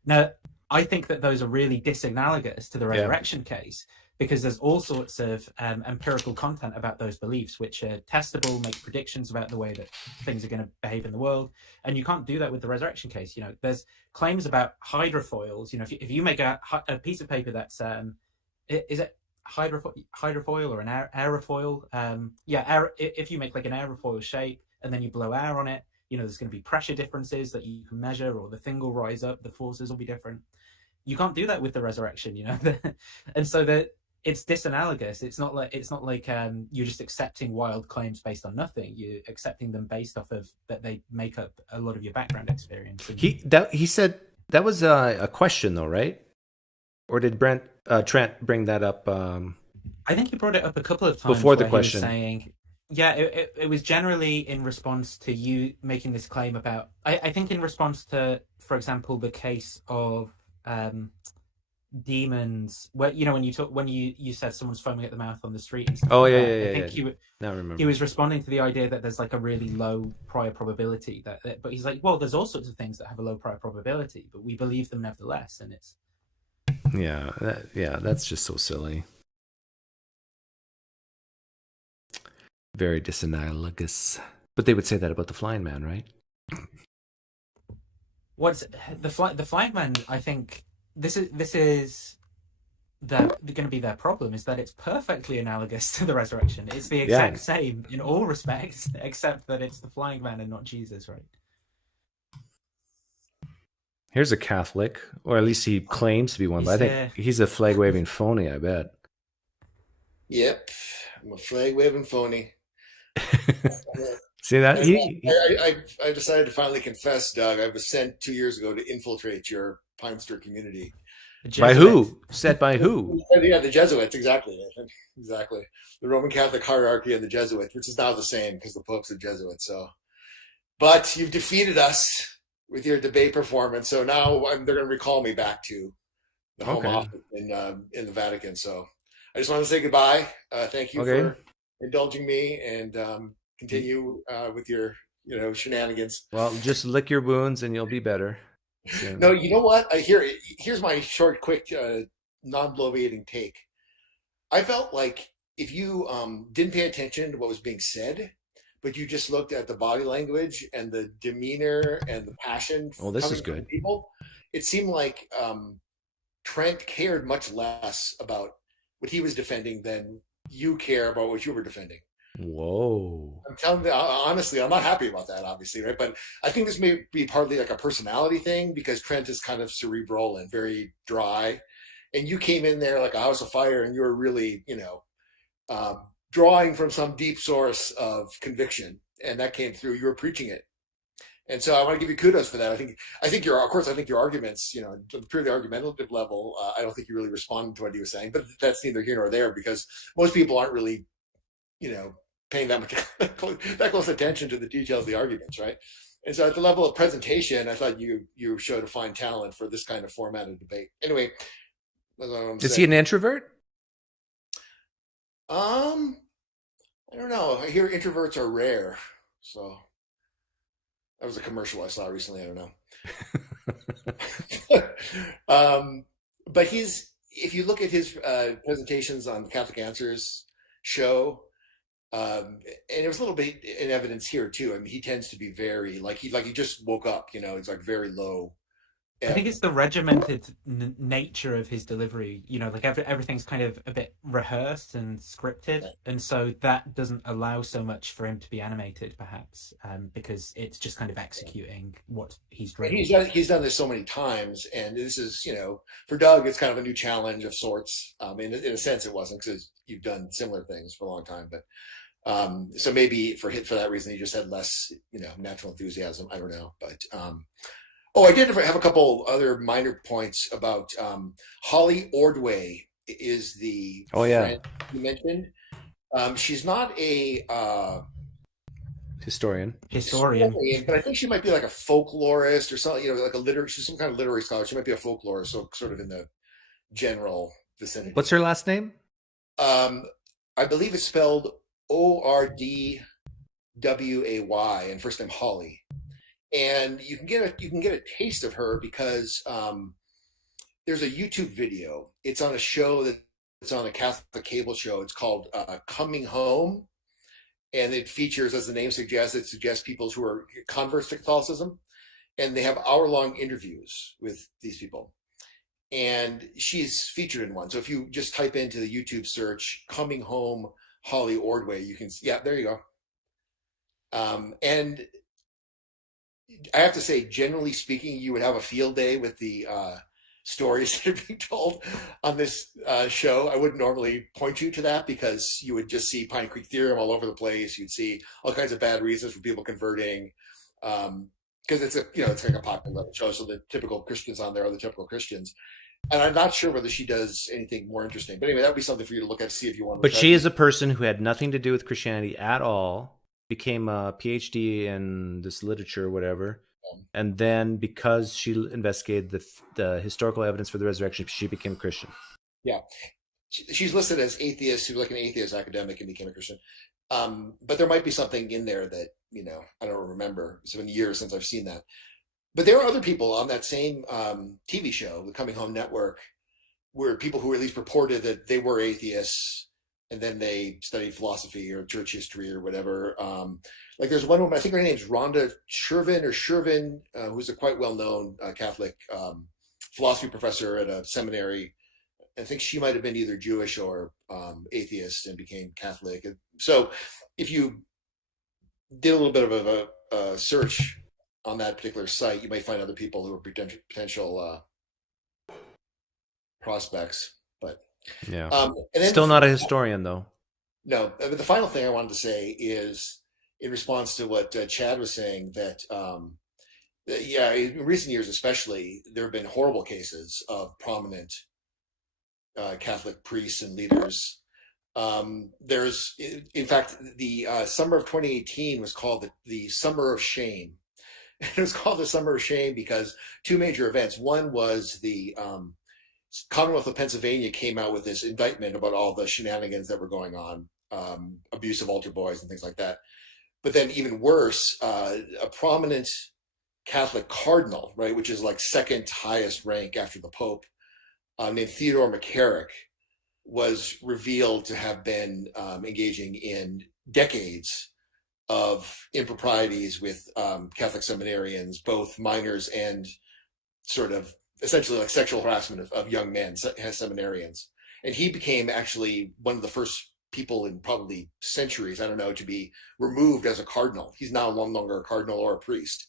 Now, I think that those are really disanalogous to the resurrection case, because there's all sorts of empirical content about those beliefs, which are testable, make predictions about the way that things are going to behave in the world. And you can't do that with the resurrection case. There's claims about hydrofoils. If you make a piece of paper that's, is it hydrofoil or an aerofoil? If you make like an aerofoil shape and then you blow air on it, there's going to be pressure differences that you can measure, or the thing will rise up, the forces will be different. You can't do that with the resurrection, and so that it's disanalogous. It's not like you're just accepting wild claims based on nothing. You're accepting them based off of that they make up a lot of your background experience. And He said that was a question though, right? Or did Trent bring that up? I think he brought it up a couple of times before the where question. He was saying, yeah, it was generally in response to you making this claim about. I think in response to, for example, the case of demons, where when you said someone's foaming at the mouth on the street and stuff. Oh like yeah, that. yeah, I yeah. think Now I remember. he was responding to the idea that there's like a really low prior probability but he's like, well, there's all sorts of things that have a low prior probability, but we believe them nevertheless, and it's that's just so silly. Very disanalogous. But they would say that about the Flying Man, right? What's the Flying Man? I think this is going to be their problem, is that it's perfectly analogous to the resurrection. It's the exact same in all respects, except that it's the Flying Man and not Jesus, right? Here's a Catholic, or at least he claims to be one, but I think he's a flag-waving phony, I bet. Yep, I'm a flag-waving phony. See that? I decided to finally confess, Doug. I was sent 2 years ago to infiltrate your Pinester community. By who? Set by who? Yeah, the Jesuits, exactly. Exactly. The Roman Catholic hierarchy and the Jesuits, which is now the same because the Pope's a Jesuit. So, but you've defeated us with your debate performance. So now they're going to recall me back to the home office in the Vatican. So I just want to say goodbye. Thank you for indulging me, and continue with your shenanigans. Well, just lick your wounds and you'll be better. No, you know what? Here's my short, quick, non-bloviating take. I felt like if you didn't pay attention to what was being said, but you just looked at the body language and the demeanor and the passion. Oh, this is good. People, it seemed like Trent cared much less about what he was defending than you care about what you were defending. Whoa. I'm telling you, honestly, I'm not happy about that, obviously, right? But I think this may be partly like a personality thing, because Trent is kind of cerebral and very dry. And you came in there like a house of fire, and you were really, drawing from some deep source of conviction. And that came through. You were preaching it. And so I want to give you kudos for that. I think your arguments, on the purely argumentative level, I don't think you really responded to what he was saying, but that's neither here nor there, because most people aren't really, paying that close attention to the details of the arguments, right? And so at the level of presentation, I thought you showed a fine talent for this kind of formatted debate. Anyway, is he an introvert? I don't know. I hear introverts are rare, so that was a commercial I saw recently. I don't know. But if you look at his presentations on the Catholic Answers show, and it was a little bit in evidence here too. I mean, he tends to be very he just woke up. It's like very low. I think it's the regimented nature of his delivery. Everything's kind of a bit rehearsed and scripted, and so that doesn't allow so much for him to be animated, perhaps, because it's just kind of executing what he's dreaming. He's done this so many times, and this is for Doug, it's kind of a new challenge of sorts. In a sense, it wasn't, because you've done similar things for a long time, but. So maybe for that reason, he just had less, natural enthusiasm. I don't know, but. I did have a couple other minor points about Holly Ordway is the friend you mentioned. She's not a historian, but I think she might be like a folklorist or something. She's some kind of literary scholar. She might be a folklorist, so sort of in the general vicinity. What's her last name? I believe it's spelled Ordway, and first name Holly. And you can get a taste of her because there's a YouTube video. It's on a show that's on a Catholic cable show. It's called Coming Home, and it features, as the name suggests, people who are converts to Catholicism, and they have hour-long interviews with these people. And she's featured in one. So if you just type into the YouTube search "Coming Home Holly Ordway," you can there you go. And I have to say, generally speaking, you would have a field day with the stories that are being told on this show. I wouldn't normally point you to that because you would just see PineCreek theorem all over the place. You'd see all kinds of bad reasons for people converting, because it's it's like a popular level show. So the typical Christians on there are the typical Christians. And I'm not sure whether she does anything more interesting. But anyway, that would be something for you to look at, see if you want to. But she is a person who had nothing to do with Christianity at all, became a PhD in this literature or whatever. And then because she investigated the historical evidence for the resurrection, she became a Christian. Yeah. She's listed as atheist, who's like an atheist academic and became a Christian. But there might be something in there that, I don't remember. It's been years since I've seen that. But there are other people on that same TV show, the Coming Home Network, where people who at least reported that they were atheists and then they studied philosophy or church history or whatever. Like there's one woman, I think her name's Rhonda Shervin, who's a quite well-known Catholic philosophy professor at a seminary. I think she might have been either Jewish or atheist and became Catholic. So if you did a little bit of a search on that particular site, you might find other people who are potential prospects. But yeah, and then still not a historian though. No, but the final thing I wanted to say is in response to what Chad was saying that in recent years especially, there have been horrible cases of prominent Catholic priests and leaders. There's, in fact, the summer of 2018 was called the Summer of Shame. It was called the Summer of Shame because two major events. One was the Commonwealth of Pennsylvania came out with this indictment about all the shenanigans that were going on, abuse of altar boys and things like that. But then even worse, a prominent Catholic cardinal, right, which is like second highest rank after the Pope, named Theodore McCarrick, was revealed to have been engaging in decades of improprieties with Catholic seminarians, both minors and sort of essentially like sexual harassment of young men, seminarians. And he became actually one of the first people in probably centuries, I don't know, to be removed as a cardinal. He's now no longer a cardinal or a priest.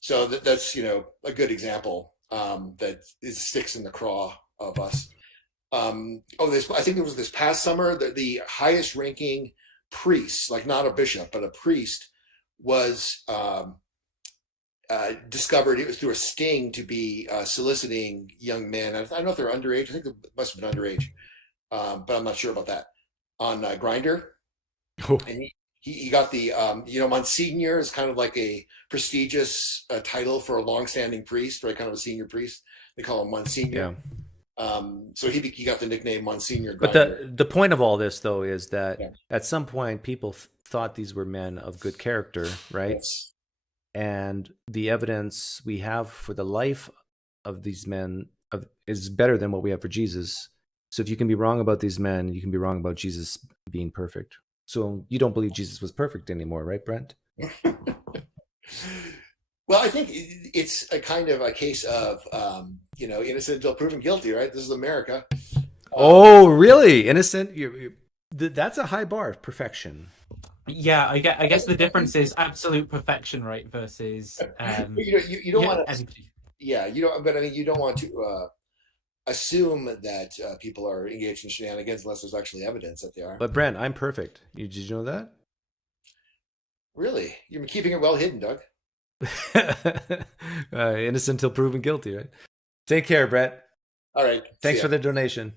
So that's, a good example that sticks in the craw of us. I think it was this past summer that the highest ranking priest, like not a bishop, but a priest, was discovered. It was through a sting to be soliciting young men. I don't know if they're underage. I think they must have been underage, but I'm not sure about that. On Grindr, and he got the Monsignor is kind of like a prestigious title for a long-standing priest, right? Kind of a senior priest. They call him Monsignor. Yeah. So he got the nickname Monsignor. But the point of all this, though, is that at some point people thought these were men of good character, right? Yes. And the evidence we have for the life of these men is better than what we have for Jesus. So if you can be wrong about these men, you can be wrong about Jesus being perfect. So you don't believe Jesus was perfect anymore, right, Brent? Well, I think it's a kind of a case of, innocent until proven guilty, right? This is America. Oh, really? Innocent? That's a high bar, perfection. Yeah, I guess the difference is absolute perfection, right, versus... you don't want to... Yeah, you don't. But I mean, you don't want to assume that people are engaged in shenanigans unless there's actually evidence that they are. But Brent, I'm perfect. Did you know that? Really? You're keeping it well hidden, Doug. Innocent until proven guilty, right? Take care, Brett. All right. Thanks for the donation.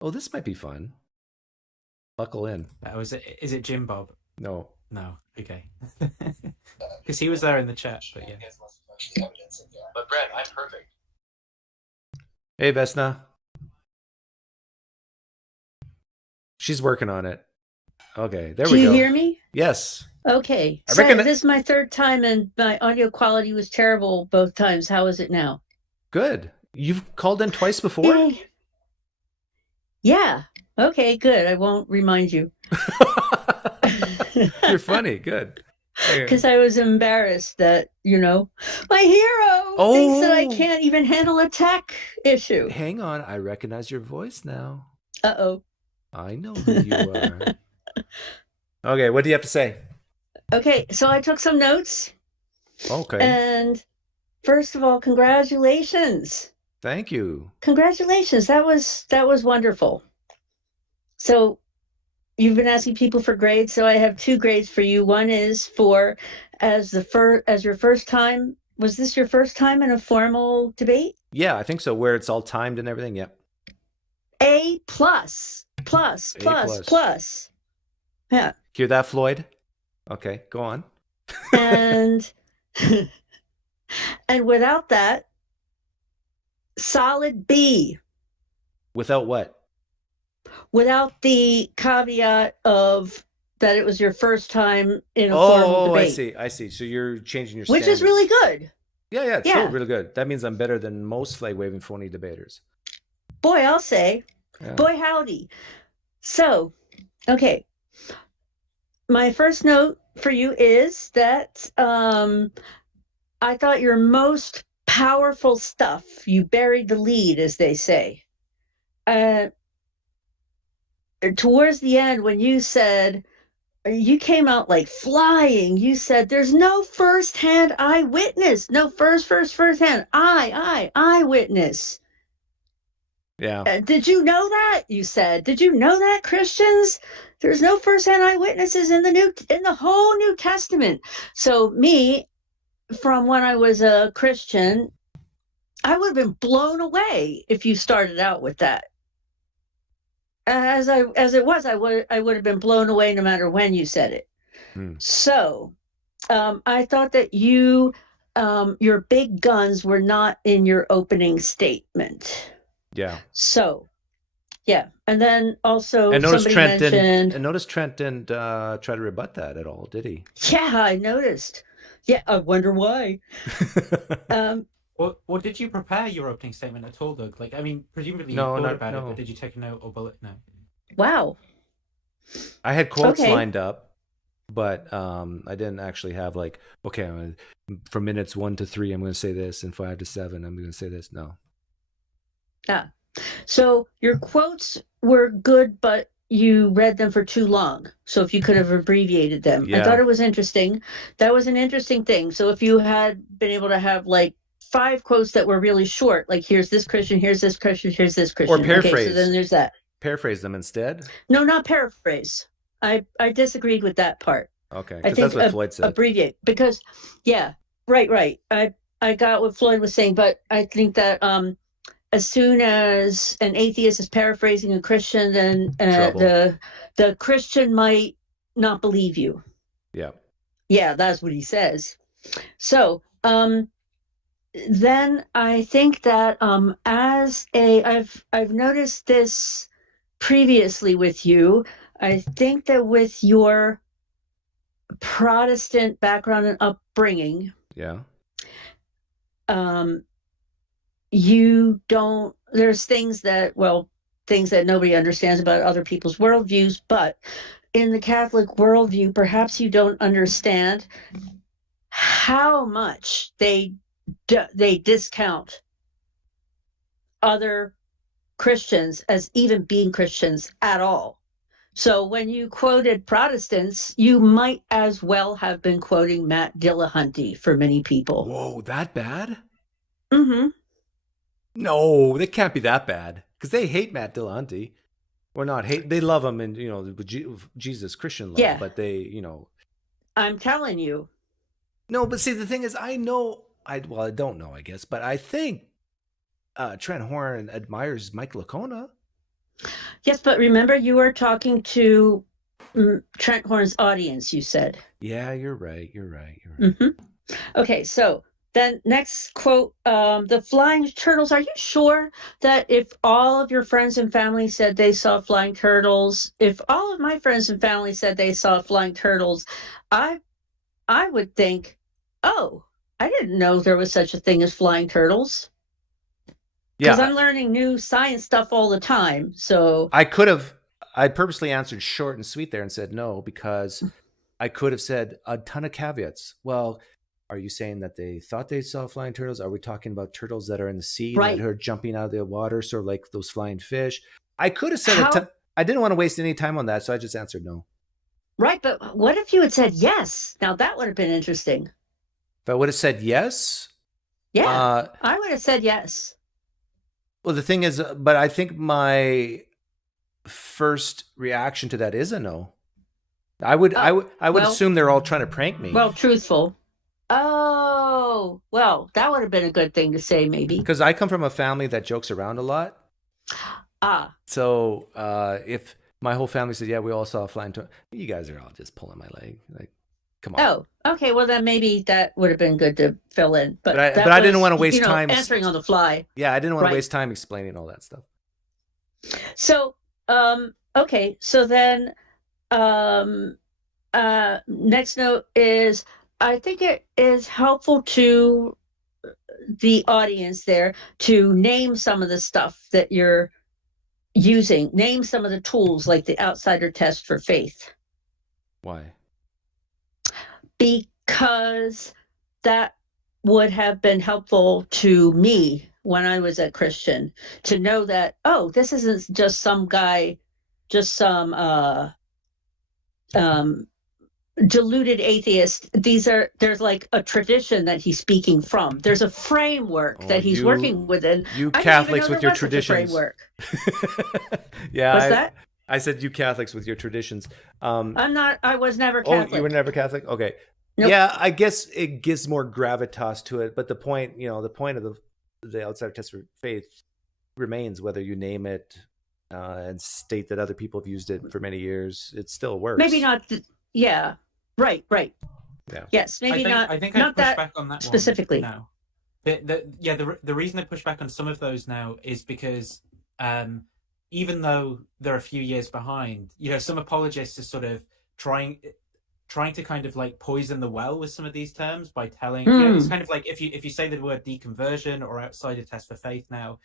Oh, this might be fun. Buckle in. Is it Jim Bob? No. Okay. Because he was there in the chat, but yeah. But Brett, I'm perfect. Hey, Vesna. She's working on it. Okay, there we go. Do you hear me? Yes. Okay. So this is my third time, and my audio quality was terrible both times. How is it now? Good. You've called in twice before? Yeah. Okay, good. I won't remind you. You're funny. Good. Because I was embarrassed that, my hero thinks that I can't even handle a tech issue. Hang on. I recognize your voice now. Uh-oh. I know who you are. Okay, what do you have to say? Okay, so I took some notes, Okay. And first of all, congratulations. Thank you. Congratulations. That was wonderful. So you've been asking people for grades, so I have 2 grades for you. One is for as your first time. Was this your first time in a formal debate? Yeah, I think so. Where it's all timed and everything. Yep. A plus, plus, A plus, plus. plus. Yeah. Hear that, Floyd? Okay, go on. And and without that, solid B. Without what? Without the caveat of that it was your first time in a formal debate. I see. So you're changing your Which standards. is really good. Yeah, it's still really good. That means I'm better than most flag-waving phony debaters. Boy, I'll say. Yeah. Boy, howdy. So, okay. My first note for you is that I thought your most powerful stuff, you buried the lead, as they say. Towards the end, when you said, you came out like flying. You said, there's no first-hand eyewitness. No first-hand. Eyewitness. Yeah. Did you know that? You said, did you know that, Christians? There's no first-hand eyewitnesses in the whole New Testament. So me, from when I was a Christian, I would have been blown away if you started out with that. As it was, I would have been blown away no matter when you said it. So I thought that your big guns were not in your opening statement. Yeah. So, yeah. And then also notice somebody mentioned... notice Trent didn't try to rebut that at all, did he? Yeah, I noticed. Yeah, I wonder why. Well, did you prepare your opening statement at all, Doug? Like, I mean, presumably you thought about it, but did you take a note or bullet note? Wow. I had quotes lined up, but I didn't actually have like, okay, from minutes 1 to 3, I'm going to say this, and 5 to 7, I'm going to say this. No. Yeah. So your quotes were good, but you read them for too long. So if you could have abbreviated them. I thought it was interesting. That was an interesting thing. So if you had been able to have like 5 quotes that were really short, like here's this Christian, here's this Christian, here's this Christian. Or paraphrase. Okay, so then there's that. Paraphrase them instead? No, not paraphrase. I disagreed with that part. Okay, because that's what Floyd said. Abbreviate. Because, yeah, right. I got what Floyd was saying, but I think that as soon as an atheist is paraphrasing a Christian, then the Christian might not believe you. Yeah. Yeah, that's what he says. So then I think that I've noticed this previously with you. I think that with your Protestant background and upbringing, you don't, there's things that nobody understands about other people's worldviews, but in the Catholic worldview, perhaps you don't understand how much they discount other Christians as even being Christians at all. So when you quoted Protestants, you might as well have been quoting Matt Dillahunty for many people. Whoa, that bad? Mm-hmm. No, they can't be that bad because they hate Matt Dillahunty. Or not hate, they love him and, Jesus Christian love, but they, I'm telling you. No, but see, the thing is, I don't know, I guess, but I think Trent Horn admires Mike Licona. Yes, but remember, you were talking to Trent Horn's audience, you said. Yeah, you're right. Mm-hmm. Okay, so then next quote, the flying turtles. Are you sure that if all of your friends and family said they saw flying turtles, if all of my friends and family said they saw flying turtles, I would think, oh, I didn't know there was such a thing as flying turtles. Because I'm learning new science stuff all the time. So I purposely answered short and sweet there and said no, because I could have said a ton of caveats. Well, are you saying that they thought they saw flying turtles? Are we talking about turtles that are in the sea that are jumping out of the water, sort of like those flying fish? I could have said I didn't want to waste any time on that, so I just answered no. Right, but what if you had said yes? Now that would have been interesting. If I would have said yes, Yeah, I would have said yes. well, the thing is, but I think my first reaction to that is a no. I would well- assume they're all trying to prank me. Well, truthful. Oh, well, that would have been a good thing to say, maybe. Because I come from a family that jokes around a lot. So if my whole family said, yeah, we all saw a flying turtle, you guys are all just pulling my leg. Like, come on. Oh, okay. Well, then maybe that would have been good to fill in. But I didn't want to waste time answering on the fly. Yeah, I didn't want to waste time explaining all that stuff. So, okay. So then, next note is, I think it is helpful to the audience there to name some of the stuff that you're using. Name some of the tools, like the outsider test for faith. Why? Because that would have been helpful to me when I was a Christian, to know that, oh, this isn't just some guy, just some deluded atheist. There's like a tradition that he's speaking from. There's a framework that he's working within. You Catholics with your traditions. Framework. Yeah. What's that? I said you Catholics with your traditions. I was never Catholic. Oh, you were never Catholic? Okay. Nope. Yeah, I guess it gives more gravitas to it, but the point of the outsider test for faith remains, whether you name it and state that other people have used it for many years, it still works. Maybe not. Yeah. Right. Yeah. Yes. Maybe not. I think not push that back on that specifically. Now, the reason I push back on some of those now is because even though they're a few years behind, some apologists are sort of trying to kind of like poison the well with some of these terms by telling. It's kind of like if you say the word deconversion or outsider test for faith now,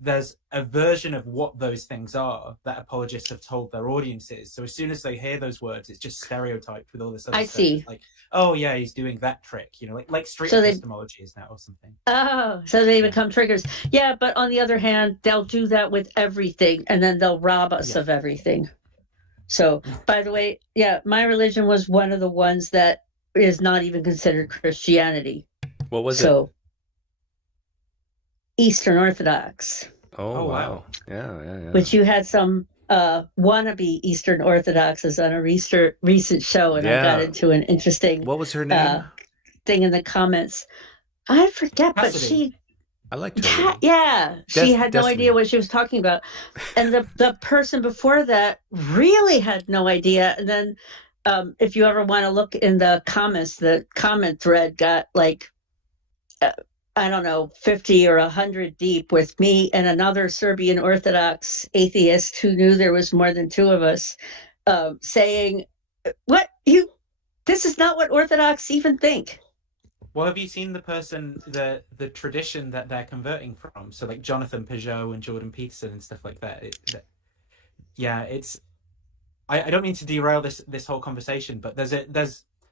there's a version of what those things are that apologists have told their audiences. So as soon as they hear those words, it's just stereotyped with all this other stuff. See. Like, oh yeah, he's doing that trick, like street epistemology is now or something. Oh, so they become triggers. Yeah, but on the other hand, they'll do that with everything, and then they'll rob us of everything. So, by the way, yeah, my religion was one of the ones that is not even considered Christianity. What was it? Eastern Orthodox. Oh wow. Yeah. Which you had some wannabe Eastern Orthodoxes on a recent show, and I got into an interesting. What was her name? Thing in the comments. I forget, Cassidy. but I liked her. Yeah, she had no idea what she was talking about, and the person before that really had no idea. And then, if you ever want to look in the comments, the comment thread got like, I don't know, 50 or 100 deep with me and another Serbian Orthodox atheist who knew there was more than two of us, saying, this is not what Orthodox even think. Well, have you seen the person, the tradition that they're converting from? So like Jonathan Peugeot and Jordan Peterson and stuff like that. I don't mean to derail this whole conversation, but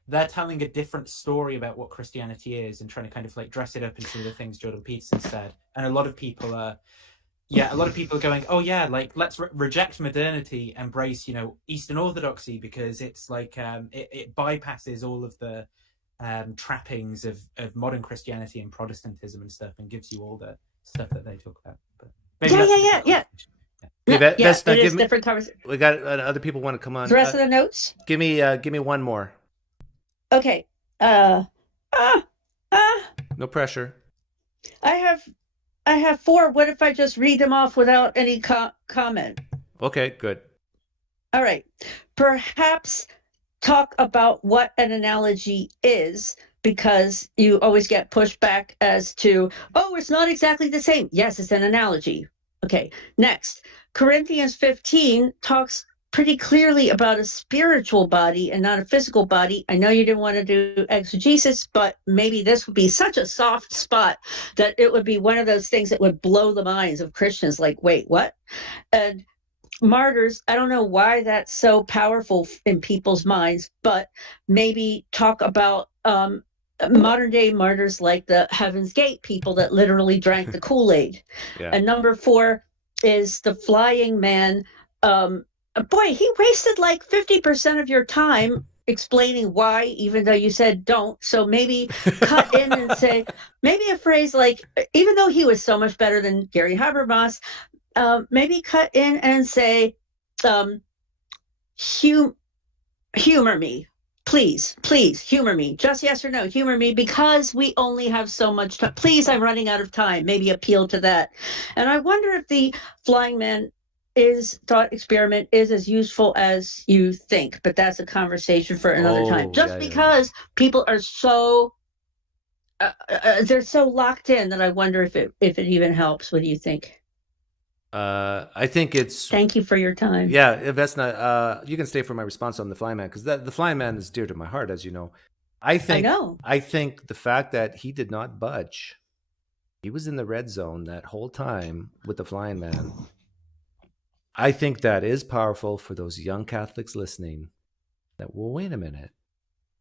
they're telling a different story about what Christianity is and trying to kind of like dress it up in some of the things Jordan Peterson said. And a lot of people are going, oh yeah, like let's reject modernity, embrace, Eastern Orthodoxy, because it's like it bypasses all of the trappings of modern Christianity and Protestantism and stuff, and gives you all the stuff that they talk about. But maybe yeah. Okay, it is different conversation. We got other people want to come on. The rest of the notes. Give me one more. Okay. No pressure. I have 4. What if I just read them off without any comment? Okay, good. All right. Perhaps talk about what an analogy is, because you always get pushback as to, oh, it's not exactly the same. Yes, it's an analogy. Okay. Next, Corinthians 15 talks pretty clearly about a spiritual body and not a physical body. I know you didn't want to do exegesis, but maybe this would be such a soft spot that it would be one of those things that would blow the minds of Christians, like, wait, what? And martyrs, I don't know why that's so powerful in people's minds, but maybe talk about modern day martyrs like the Heaven's Gate people that literally drank the Kool-Aid. Yeah. And number 4 is the flying man. Boy, he wasted like 50% of your time explaining why, even though you said don't. So maybe cut in and say, maybe a phrase like, even though he was so much better than Gary Habermas, maybe cut in and say, humor me. Please humor me. Just yes or no, humor me, because we only have so much time. Please, I'm running out of time. Maybe appeal to that. And I wonder if the Flying Man thought experiment is as useful as you think, but that's a conversation for another time. Just because people are so they're so locked in that I wonder if it even helps. What do you think? I think it's. Thank you for your time. Yeah, if that's not. You can stay for my response on the Flying Man, because the Flying Man is dear to my heart, as you know. I think the fact that he did not budge, he was in the red zone that whole time with the Flying Man. I think that is powerful for those young Catholics listening. That, well, wait a minute.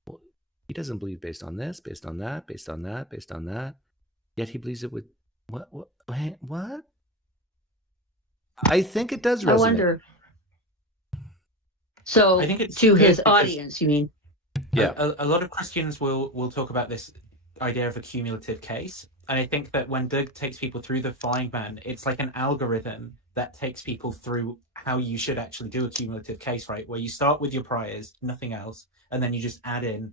Well, he doesn't believe based on this, based on that, based on that, based on that. Yet he believes it with what? I think it does resonate. I wonder. So, I think it's to his because, audience, you mean? Yeah. A lot of Christians will talk about this idea of a cumulative case. And I think that when Doug takes people through the Flying Man, it's like an algorithm that takes people through how you should actually do a cumulative case, right? Where you start with your priors, nothing else, and then you just add in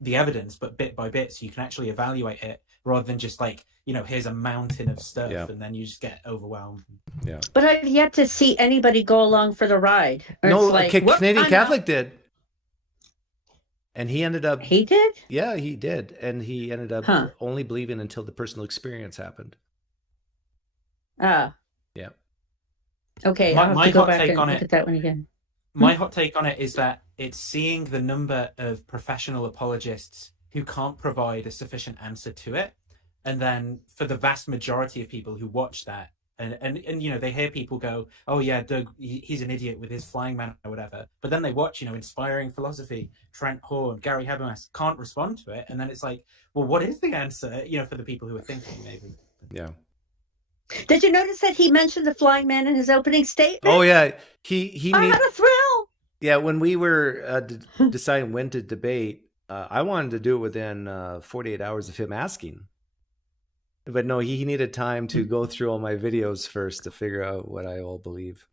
the evidence, but bit by bit, so you can actually evaluate it, rather than just like, here's a mountain of stuff, and then you just get overwhelmed. Yeah. But I've yet to see anybody go along for the ride. No, like, Canadian Catholic did. And he ended up... He did? Yeah, he did. And he ended up only believing until the personal experience happened. Ah. Yeah. Okay, my I'll have to go hot back take and on look it, at that one again. My hot take on it is that it's seeing the number of professional apologists who can't provide a sufficient answer to it. And then for the vast majority of people who watch that, and they hear people go, oh yeah, Doug, he's an idiot with his Flying Man or whatever. But then they watch, Inspiring Philosophy, Trent Horn, Gary Habermas, can't respond to it. And then it's like, well, what is the answer, for the people who are thinking, maybe. Yeah. Did you notice that he mentioned the Flying Man in his opening statement? Oh yeah, he I had a thrill. Yeah, when we were deciding when to debate, I wanted to do it within 48 hours of him asking. But no, he needed time to go through all my videos first to figure out what I all believe.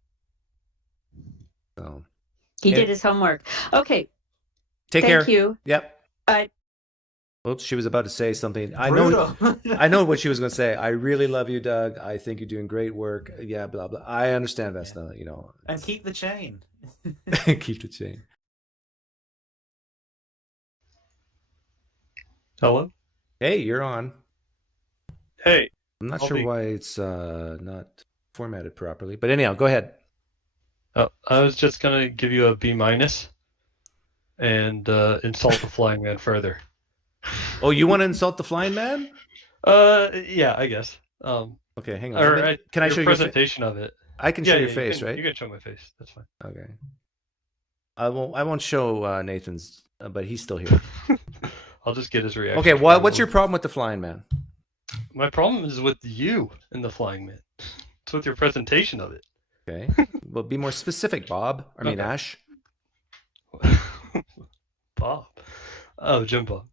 So he did his homework. Okay. Take care. Thank you. Yep. Oops, she was about to say something. I know what she was going to say. I really love you, Doug. I think you're doing great work. Yeah, blah blah. I understand, Vesna. And keep the chain. Keep the chain. Hello. Hey, you're on. Hey. I'm not sure why it's not formatted properly, but anyhow, go ahead. Oh, I was just gonna give you a B- and insult the Flying Man further. Oh, you want to insult the Flying Man? Yeah, I guess. Okay, hang on. Can I show you presentation of it? I can show your face, right? You can show my face. That's fine. Okay. I won't show Nathan's, but he's still here. I'll just get his reaction. Okay, what's your problem with the Flying Man? My problem is with you and the Flying Man. It's with your presentation of it. Okay. Well, be more specific, Bob. I mean, Ash. Bob. Oh, Jim Bob.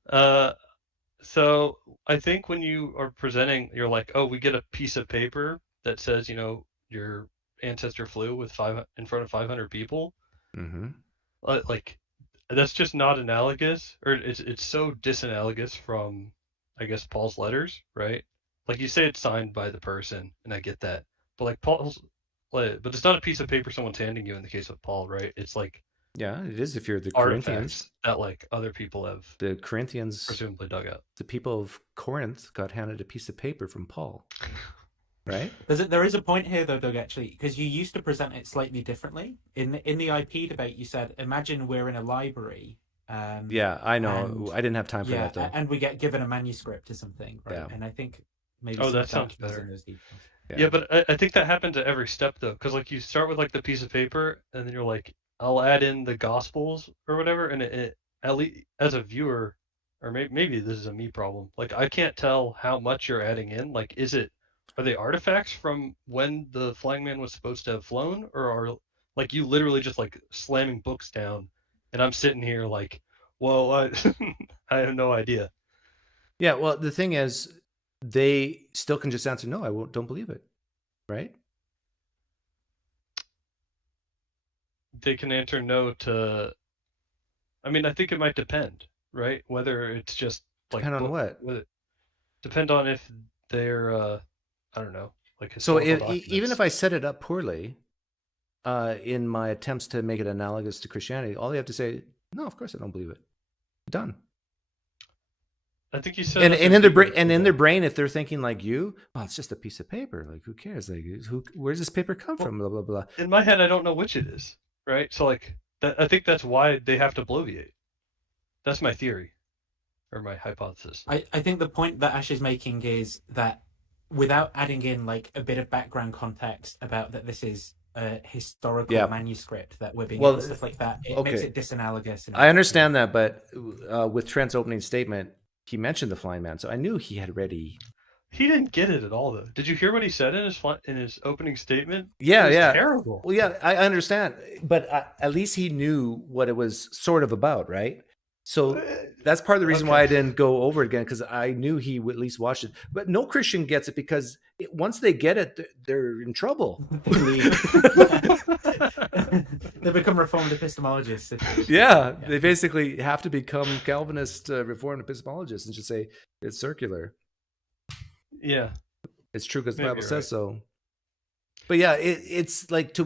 So I think when you are presenting, you're like, oh, we get a piece of paper that says, your ancestor flew in front of 500 people. Mm-hmm. Like, that's just not analogous, or it's so disanalogous from, I guess, Paul's letters, right? Like, you say it's signed by the person, and I get that, but like but it's not a piece of paper someone's handing you in the case of Paul, right? It's like, yeah, it is if you're the artifacts Corinthians that like other people have the Corinthians presumably dug up. The people of Corinth got handed a piece of paper from Paul, right? There is a point here though, Doug, actually, because you used to present it slightly differently. In the IP debate, you said, imagine we're in a library. Yeah, I know. I didn't have time for that though. And we get given a manuscript or something, right? Yeah. And I think maybe that sounds better. Those details. Yeah, but I think that happens at every step though, because like you start with like the piece of paper, and then you're like, I'll add in the Gospels or whatever, and it at least as a viewer, or maybe this is a me problem. Like, I can't tell how much you're adding in. Like, are they artifacts from when the Flying Man was supposed to have flown, or are like you literally just like slamming books down and I'm sitting here like, well, I have no idea. Yeah, well, the thing is, they still can just answer, no, don't believe it, right? They can answer no to. I mean, I think it might depend, right? Whether it's just like Depend on what? Depend on if they're I don't know, like So historical even documents. if I set it up poorly, in my attempts to make it analogous to Christianity, all you have to say, no, of course I don't believe it. Done. I think you said And us in their brain, Hebrew and in too, their though. brain, if they're thinking like you, well, it's just a piece of paper. Like, who cares? Like, where's this paper come Well, from? Blah blah blah. in my head, I don't know which it is, right? So like that, I think that's why they have to bloviate. That's my theory, or my hypothesis. I think the point that Ash is making is that without adding in like a bit of background context about that this is a historical Yeah. manuscript that we're being Well, stuff like that, it okay. makes it disanalogous. I understand that, but with Trent's opening statement, he mentioned the flying man, so I knew he had already. He didn't get it at all, though. Did you hear what he said in his opening statement? Yeah, It was yeah. terrible. Well, yeah, I understand, but at least he knew what it was sort of about, right? So that's part of the reason why I didn't go over it again, because I knew he would at least watch it. But no Christian gets it, because once they get it, they're in trouble. They become Reformed epistemologists. Yeah, they basically have to become Calvinist Reformed epistemologists and just say it's circular. Yeah, it's true because the Maybe Bible you're says so. But yeah, it's like to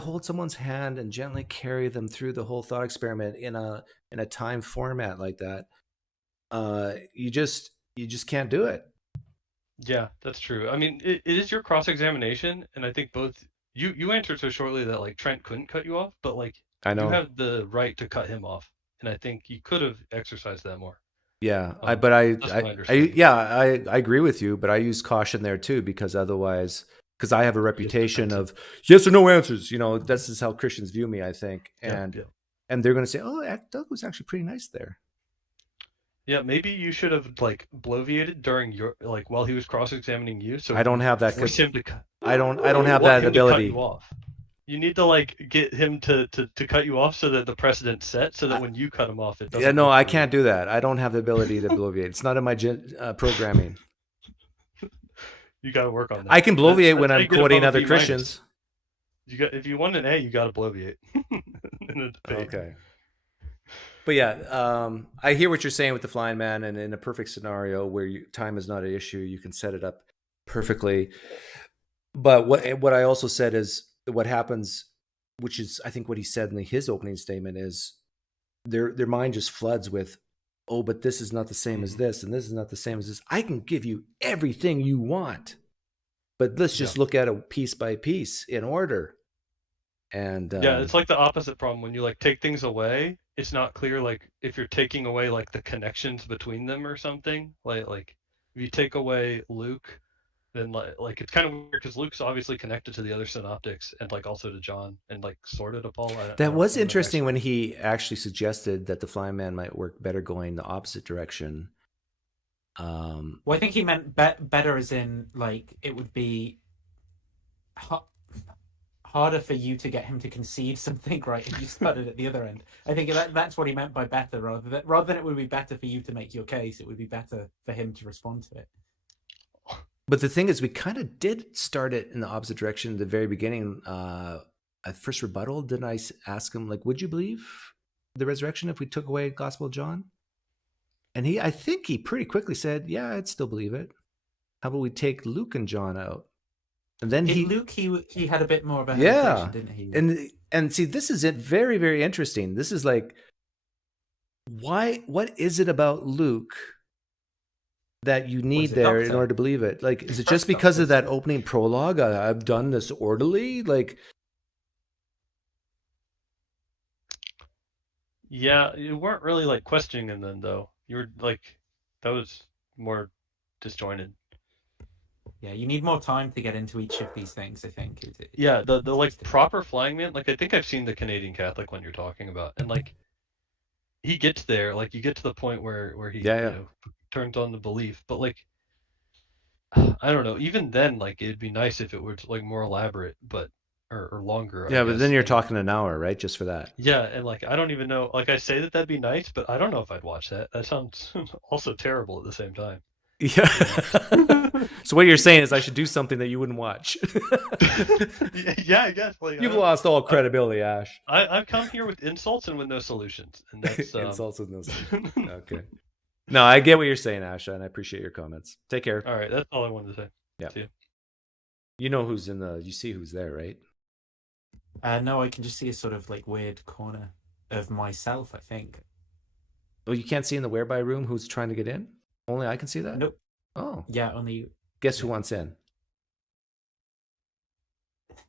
hold someone's hand and gently carry them through the whole thought experiment in a time format like that. You just can't do it. Yeah, that's true. I mean, it is your cross-examination, and I think both you answered so shortly that like Trent couldn't cut you off, but like I know you have the right to cut him off, and I think you could have exercised that more. Yeah, I agree with you, but I use caution there too, because otherwise, because I have a reputation of yes or no answers. You know, this is how Christians view me, I think, and they're going to say, "Oh, Doug was actually pretty nice there." Yeah, maybe you should have like bloviated during your while he was cross-examining you. So I don't have that. Force him to cut. I don't have that ability. To cut you off. You need to like get him to cut you off so that the precedent's set, so that when you cut him off, it doesn't. Yeah, no, I can't do that. I don't have the ability to bloviate. It's not in my programming. You got to work on that. I can bloviate when I'm quoting other Christians. If you want an A, you got to bloviate. In a debate. Okay. But yeah, I hear what you're saying with the flying man, and in a perfect scenario where time is not an issue, you can set it up perfectly. But what I also said is what happens, which is I think what he said in his opening statement, is their mind just floods with, oh, but this is not the same as this, and this is not the same as this. I can give you everything you want, but let's just look at it piece by piece in order. And yeah, it's like the opposite problem when you like take things away. It's not clear like if you're taking away like the connections between them or something. Like if you take away Luke, then like it's kind of weird because Luke's obviously connected to the other synoptics and like also to John and like sort of to Paul. That was interesting when he actually suggested that the flying man might work better going the opposite direction. Well, I think he meant better as in like it would be harder for you to get him to concede something, right, if you started at the other end. I think that's what he meant by better, rather than it would be better for you to make your case, it would be better for him to respond to it. But the thing is, we kind of did start it in the opposite direction at the very beginning. At first rebuttal, didn't I ask him, like, would you believe the resurrection if we took away Gospel of John? And I think he pretty quickly said, yeah, I'd still believe it. How about we take Luke and John out? And then Luke, he had a bit more of a hesitation, didn't he? And see, this is it. Very, very interesting. This is like, what is it about Luke that you need there in order to believe it? Like, is it just because of that opening prologue? I've done this orderly, like. Yeah, you weren't really like questioning him then, though. You were like, that was more disjointed. Yeah, you need more time to get into each of these things, I think. Yeah, the like proper flying man, like I think I've seen the Canadian Catholic one you're talking about, and like he gets there, like you get to the point where he you know, turns on the belief, but like I don't know, even then, like it'd be nice if it were like more elaborate, but or longer. Yeah, I but guess. then you're And, talking an hour, right? Just for that. yeah, and like I don't even know. Like I say that'd be nice, but I don't know if I'd watch that. That sounds also terrible at the same time. Yeah. You So what you're saying is I should do something that you wouldn't watch. yeah, I guess. Like You've lost all credibility, Ash. I've come here with insults and with no solutions, and that's Insults with no solution. Okay. No, I get what you're saying, Asha, and I appreciate your comments. Take care. All right, that's all I wanted to say. Yeah. See you. You know who's in the. You see who's there, right? No, I can just see a sort of like weird corner of myself, I think. Oh, you can't see in the whereby room who's trying to get in? Only I can see that? Nope. Oh. Yeah, only you. Guess who wants in?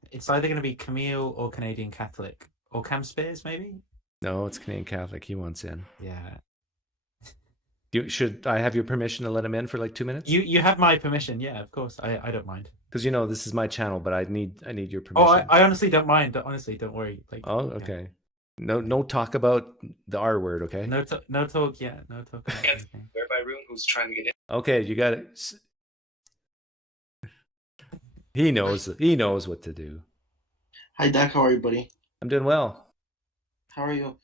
It's either going to be Camille or Canadian Catholic. Or Cam Spears, maybe? No, it's Canadian Catholic. He wants in. Yeah. Should I have your permission to let him in for like 2 minutes? You have my permission, yeah, of course. I don't mind. Because this is my channel, but I need your Oh, permission. I honestly don't mind. Honestly, don't worry. Like. Oh, okay. No talk about the R word, okay? No talk. Yeah, no talk. About anything. Whereby room who's trying to get in. Okay, you got it. He knows. He knows what to do. Hi, Doug. How are you, buddy? I'm doing well. How are you?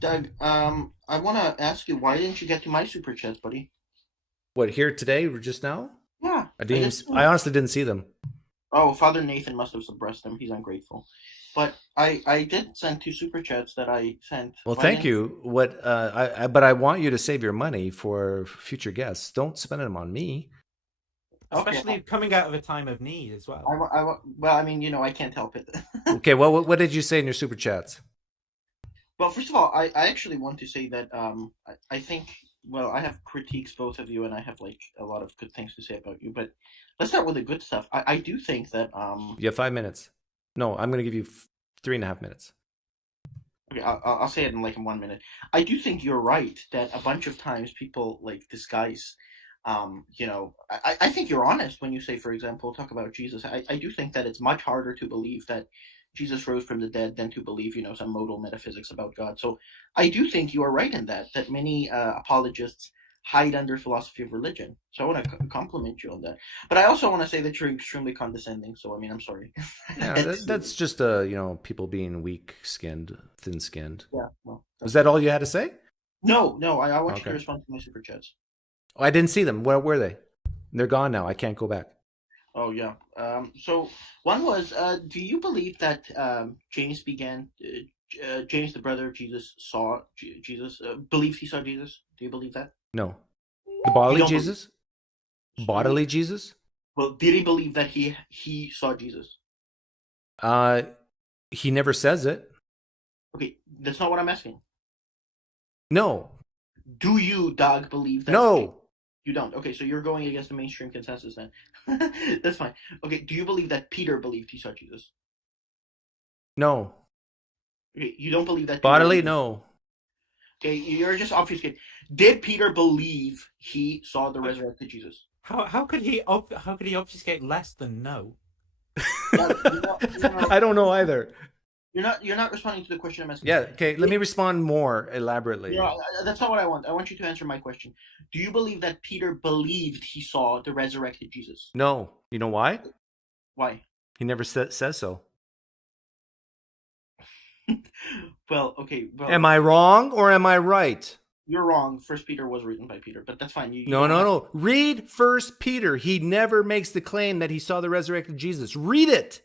Doug, I want to ask you, why didn't you get to my super chats, buddy? What, here today or just now? Yeah. I honestly didn't see them. Oh, Father Nathan must have suppressed them. He's ungrateful. But I did send 2 super chats that I sent. Well, thank you. But I want you to save your money for future guests. Don't spend them on me. Especially coming out of a time of need as well. Well, I mean, I can't help it. Okay, well, what did you say in your super chats? Well, first of all, I actually want to say that I think, well, I have critiques both of you, and I have like a lot of good things to say about you. But let's start with the good stuff. I do think that You have 5 minutes. No, I'm going to give you 3.5 minutes. Okay, I'll say it in 1 minute. I do think you're right that a bunch of times people like disguise. I think you're honest when you say, for example, talk about Jesus. I do think that it's much harder to believe that Jesus rose from the dead than to believe, some modal metaphysics about God. So I do think you are right in that many apologists hide under philosophy of religion. So I want to compliment you on that. But I also want to say that you're extremely condescending. So, I mean, I'm sorry. Yeah, that's just, people being weak-skinned, thin-skinned. Yeah. Well, was that all you had to say? No. I want you to respond to my super chats. Oh, I didn't see them. Where were they? They're gone now. I can't go back. Oh, yeah. So one was, do you believe that James, the brother of Jesus, saw Jesus, believed he saw Jesus? Do you believe that? No. The bodily Jesus? Bodily Jesus? Well, did he believe that he saw Jesus? He never says it. Okay, that's not what I'm asking. No. Do you, Doug, believe that? No. You don't. Okay, so you're going against the mainstream consensus then. That's fine. Okay, do you believe that Peter believed he saw Jesus? No. Okay, you don't believe that bodily? No. Okay, you're just obfuscating. Did Peter believe he saw the resurrected Jesus? How could he obfuscate less than no? I don't know either. You're not responding to the question I'm asking. Yeah, okay, let me respond more elaborately. That's not what I want. I want you to answer my question. Do you believe that Peter believed he saw the resurrected Jesus? No. You know why? Why? He never says so. Well, okay. Well, am I wrong or am I right? You're wrong. First Peter was written by Peter, but that's fine. No. Read First Peter. He never makes the claim that he saw the resurrected Jesus. Read it.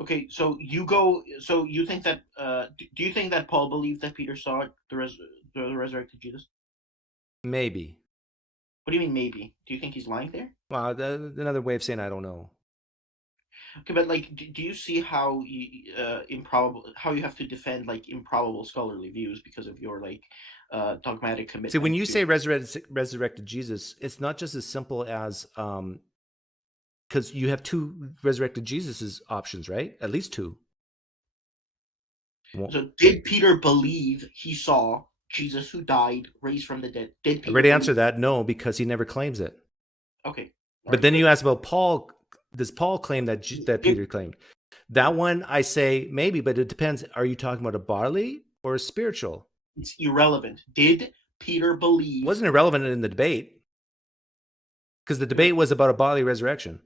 Okay, so you think that? Do you think that Paul believed that Peter saw the resurrected Jesus? Maybe. What do you mean maybe? Do you think he's lying there? Well, another way of saying I don't know. Okay, but do you see how improbable? How you have to defend improbable scholarly views because of your dogmatic commitment? See, when you say resurrected Jesus, it's not just as simple as because you have 2 resurrected Jesus's options, right? At least 2. So, did Peter believe he saw Jesus who died, raised from the dead? Did Peter I already answered that? No, because he never claims it. Okay. But then you asked about Paul. Does Paul claim that Peter claimed? That one, I say maybe, but it depends. Are you talking about a bodily or a spiritual? It's irrelevant. Did Peter believe? It wasn't irrelevant in the debate because the debate was about a bodily resurrection.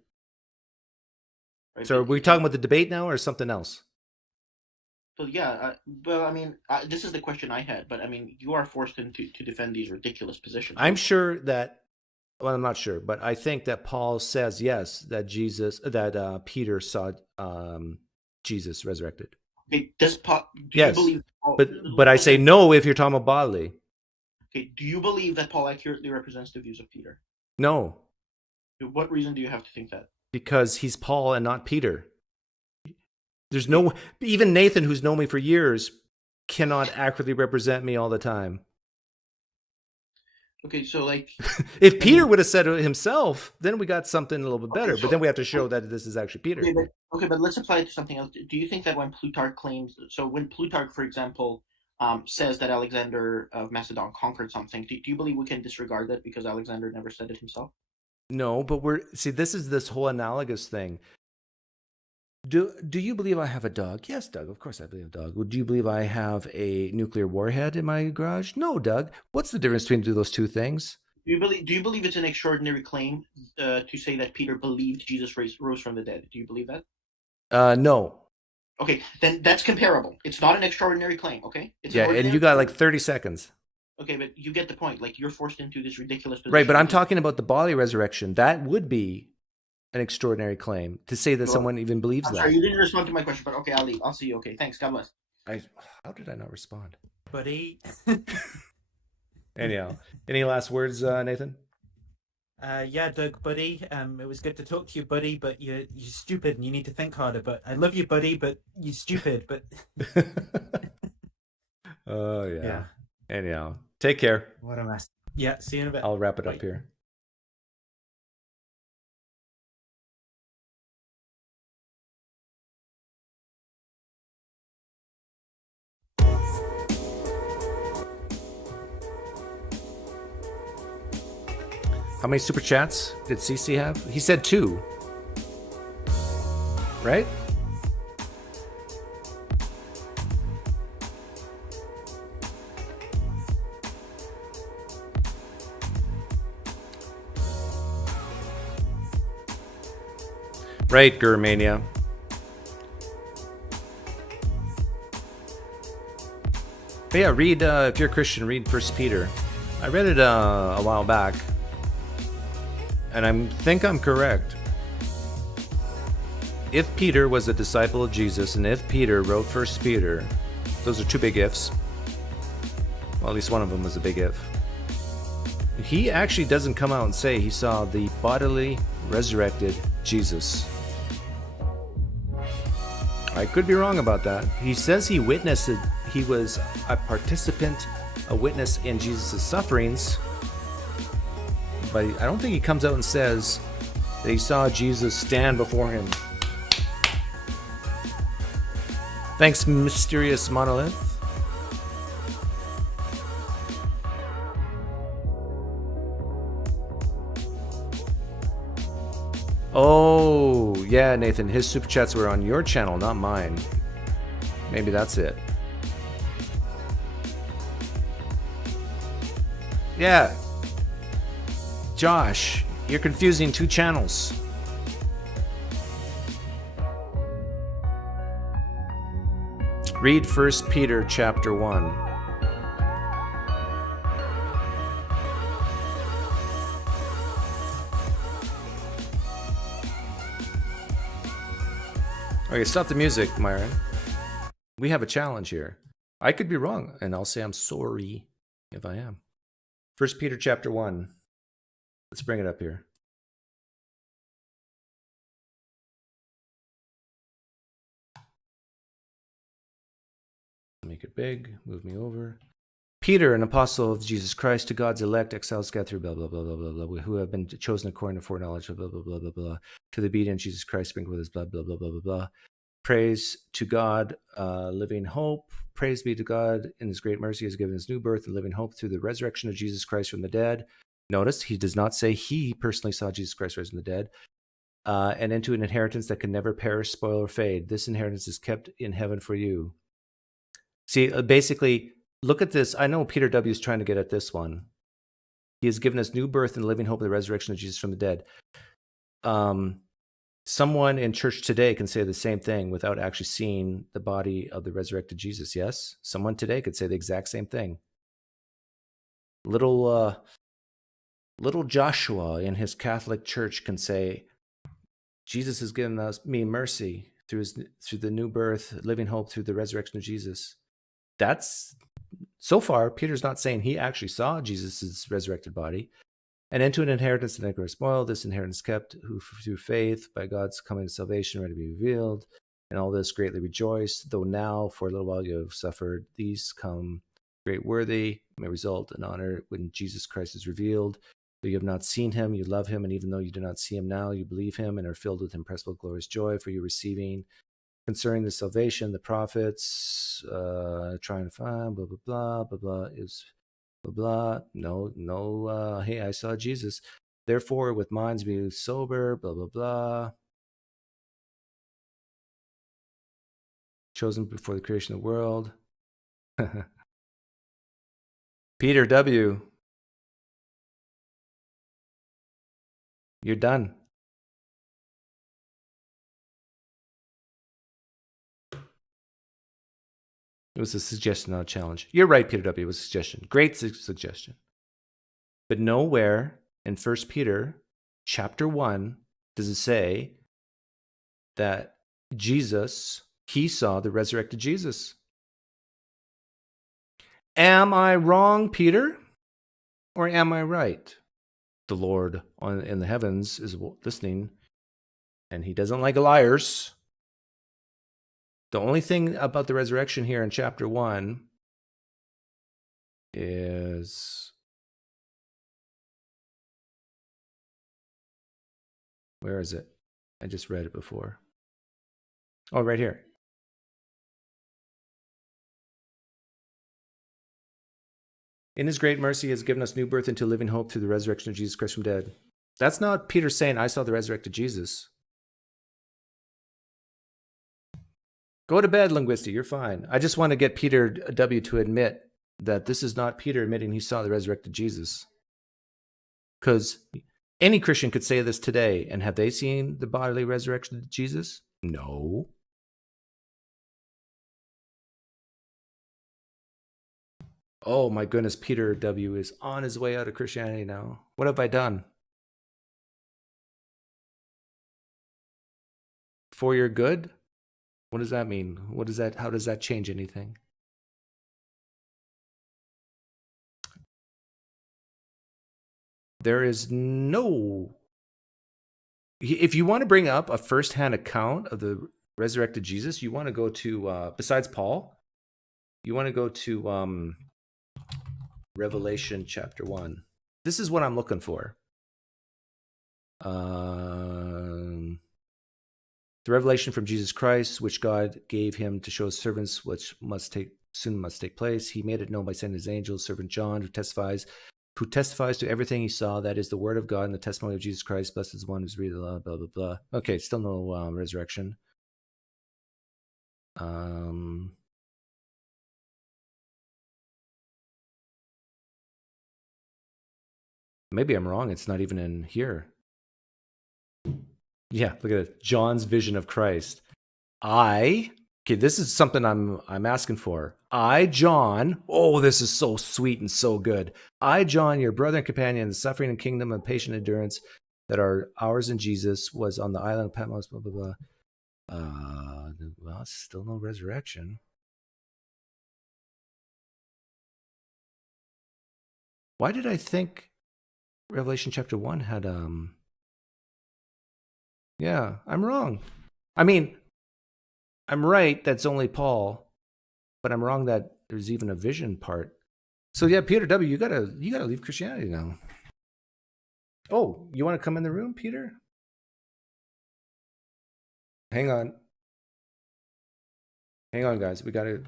Right? So are we talking about the debate now or something else? Well, yeah, I mean, this is the question I had. But I mean, you are forced into to defend these ridiculous positions. I'm sure that. Well, I'm not sure, but I think that Paul says yes that Peter saw Jesus resurrected. Okay, does Paul? Do Yes, you believe? but I say no if you're talking about bodily. Okay, do you believe that Paul accurately represents the views of Peter? No, What reason do you have to think that? because he's Paul and not Peter. There's no, even Nathan, who's known me for years, cannot accurately represent me all the time. Okay, so like, If Peter would have said it himself, then we got something a little bit better. But then we have to show that this is actually Peter. Okay, but let's apply it to something else. Do you think that when Plutarch claims, so when Plutarch, for example, says that Alexander of Macedon conquered something, do you believe we can disregard that because Alexander never said it himself? No, but this is this whole analogous thing. Do you believe I have a dog? Yes, Doug. Of course I believe a dog. Do you believe I have a nuclear warhead in my garage? No, Doug. What's the difference between those two things? Do you believe it's an extraordinary claim to say that Peter believed Jesus rose from the dead? Do you believe that? No. Okay, then that's comparable. It's not an extraordinary claim, okay? It's and you got like 30 seconds. Okay, but you get the point. Like, you're forced into this ridiculous position. Right, but I'm talking about the bodily resurrection. That would be an extraordinary claim to say that someone even believes that. Sorry, you didn't respond to my question, but okay, I'll leave. I'll see you. Okay, thanks. God bless. How did I not respond? Buddy. Anyhow, any last words, Nathan? Yeah, Doug, buddy. It was good to talk to you, buddy. But you're stupid, and you need to think harder. But I love you, buddy. But you're stupid. But oh yeah. Anyhow, take care. What a mess. Yeah, see you in a bit. I'll wrap it up here. How many super chats did CC have? He said 2. Right? Right, Gurmania. But yeah, read, if you're a Christian, read 1 Peter. I read it a while back. And I think I'm correct. If Peter was a disciple of Jesus, and if Peter wrote 1 Peter, those are 2 big ifs. Well, at least one of them was a big if. He actually doesn't come out and say he saw the bodily resurrected Jesus. I could be wrong about that. He says he witnessed it. He was a participant, a witness in Jesus' sufferings. But I don't think he comes out and says that he saw Jesus stand before him. Thanks, Mysterious Monolith. Oh, yeah, Nathan, his super chats were on your channel, not mine. Maybe that's it. Yeah. Josh, you're confusing 2 channels. Read 1 Peter chapter 1. Okay, stop the music, Myron. We have a challenge here. I could be wrong, and I'll say I'm sorry if I am. 1 Peter chapter 1. Let's bring it up here. Make it big. Move me over. Peter, an apostle of Jesus Christ, to God's elect, exiles scattered through blah, blah, blah, blah, blah, blah, who have been chosen according to foreknowledge, blah, blah, blah, blah, blah, to the obedient Jesus Christ, sprinkled with his blood, blah, blah, blah, blah, blah. Praise to God, living hope. Praise be to God in his great mercy has given us new birth and living hope through the resurrection of Jesus Christ from the dead. Notice he does not say he personally saw Jesus Christ rise from the dead. And into an inheritance that can never perish, spoil, or fade. This inheritance is kept in heaven for you. See, basically, look at this. I know Peter W. is trying to get at this one. He has given us new birth and living hope of the resurrection of Jesus from the dead. Someone in church today can say the same thing without actually seeing the body of the resurrected Jesus. Yes, someone today could say the exact same thing. Little Joshua in his Catholic church can say, Jesus has given me mercy through the new birth, living hope through the resurrection of Jesus. That's so far. Peter's not saying he actually saw Jesus' resurrected body. And into an inheritance that never spoiled, this inheritance kept, who through faith by God's coming to salvation ready to be revealed. And all this greatly rejoice, though now for a little while you have suffered. These come great worthy, may result in honor when Jesus Christ is revealed. Though you have not seen him, you love him, and even though you do not see him now, you believe him and are filled with impressible glorious joy, for you receiving concerning the salvation, the prophets, trying to find, blah, blah, blah, blah, blah, is blah, blah. No, hey, I saw Jesus. Therefore, with minds be sober, blah, blah, blah. Chosen before the creation of the world. Peter W., you're done. It was a suggestion, not a challenge. You're right, Peter W. It was a suggestion. Great suggestion. But nowhere in 1 Peter chapter 1 does it say that Jesus, he saw the resurrected Jesus. Am I wrong, Peter? Or am I right? The Lord in the heavens is listening, and he doesn't like liars. The only thing about the resurrection here in chapter 1 is, where is it? I just read it before. Oh, right here. In his great mercy, he has given us new birth into living hope through the resurrection of Jesus Christ from dead. That's not Peter saying, I saw the resurrected Jesus. Go to bed, Linguisty. You're fine. I just want to get Peter W. to admit that this is not Peter admitting he saw the resurrected Jesus. Because any Christian could say this today. And have they seen the bodily resurrection of Jesus? No. Oh my goodness, Peter W. is on his way out of Christianity now. What have I done? For your good? What does that mean? How does that change anything? There is no... If you want to bring up a first-hand account of the resurrected Jesus, you want to go to, besides Paul, you want to go to Revelation chapter 1. This is what I'm looking for. The revelation from Jesus Christ, which God gave him to show his servants, which soon must take place. He made it known by sending his angel, servant John, who testifies to everything he saw. That is the word of God and the testimony of Jesus Christ. Blessed is one who's read the law, blah, blah, blah. Okay, still no resurrection. Maybe I'm wrong. It's not even in here. Yeah, look at it. John's vision of Christ. Okay, this is something I'm asking for. I, John, oh, this is so sweet and so good. I, John, your brother and companion in the suffering and kingdom and patient endurance that are ours in Jesus, was on the island of Patmos, blah, blah, blah. Well, still no resurrection. Why did I think Revelation chapter 1 had yeah, I'm wrong. I mean, I'm right that's only Paul, but I'm wrong that there's even a vision part. So yeah, Peter W., you gotta leave Christianity now. Oh, you want to come in the room, Peter? Hang on, guys. We gotta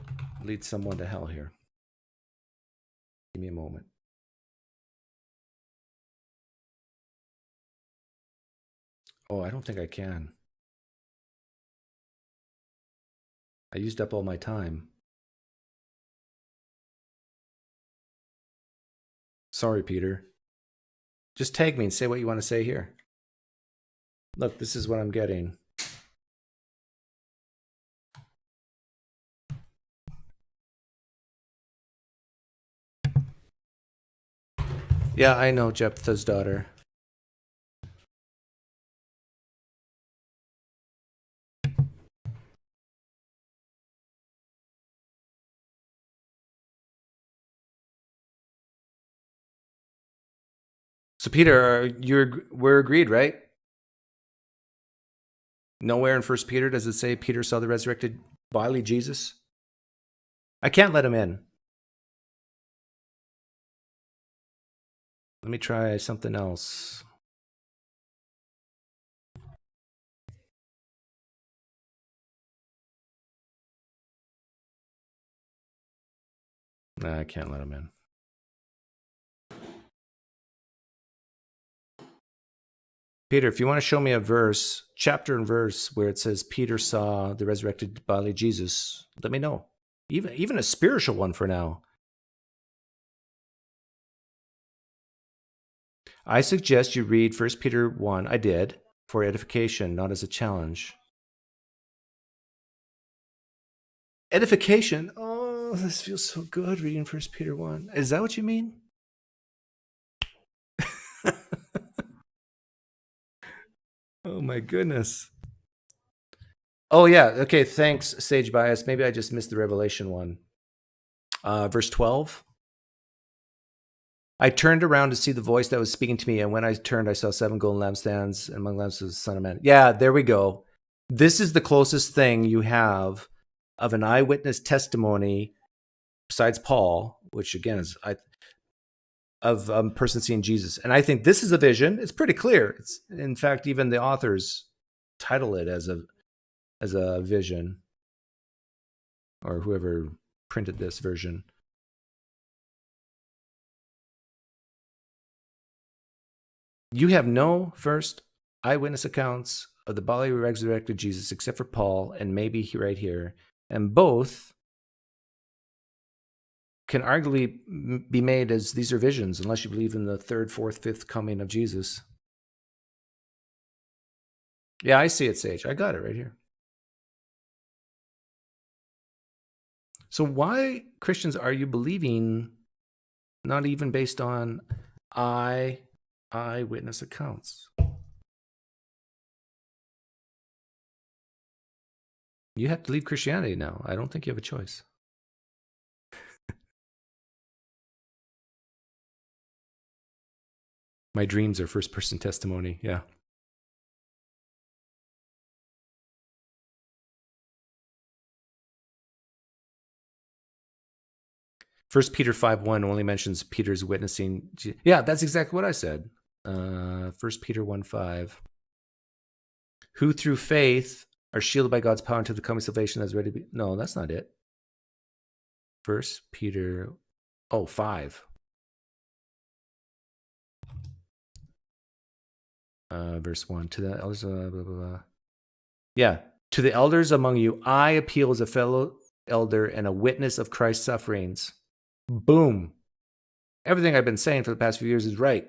lead someone to hell here. Give me a moment. Oh, I don't think I can. I used up all my time. Sorry, Peter. Just tag me and say what you want to say here. Look, this is what I'm getting. Yeah, I know Jephthah's daughter. So Peter, we're agreed, right? Nowhere in 1 Peter does it say Peter saw the resurrected bodily Jesus. I can't let him in. Let me try something else. Nah, I can't let him in. Peter, if you want to show me a verse, chapter and verse, where it says Peter saw the resurrected bodily Jesus, let me know. Even a spiritual one for now. I suggest you read 1 Peter 1. I did, for edification, not as a challenge. Edification? Oh, this feels so good reading 1 Peter 1. Is that what you mean? Oh my goodness. Oh yeah, okay, thanks, Sage Bias. Maybe I just missed the Revelation one. Verse 12. I turned around to see the voice that was speaking to me, and when I turned, I saw 7 golden lampstands, and among lamps was the Son of Man. Yeah, there we go. This is the closest thing you have of an eyewitness testimony, besides Paul, which again is of a person seeing Jesus. And I think this is a vision. It's pretty clear. It's, in fact, even the authors title it as a vision, or whoever printed this version. You have no first eyewitness accounts of the bodily resurrected Jesus except for Paul and maybe right here. And both can arguably be made as these are visions, unless you believe in the third, fourth, fifth coming of Jesus. Yeah, I see it, Sage. I got it right here. So why, Christians, are you believing not even based on eyewitness accounts? You have to leave Christianity now. I don't think you have a choice. My dreams are first-person testimony. Yeah. First Peter 5:1 only mentions Peter's witnessing. Yeah, that's exactly what I said. First Peter 1:5. Who through faith are shielded by God's power unto the coming salvation that's ready to be. No, that's not it. First Peter 5. Verse 1. To the elders, blah, blah, blah. Yeah. To the elders among you, I appeal as a fellow elder and a witness of Christ's sufferings. Boom. Everything I've been saying for the past few years is right.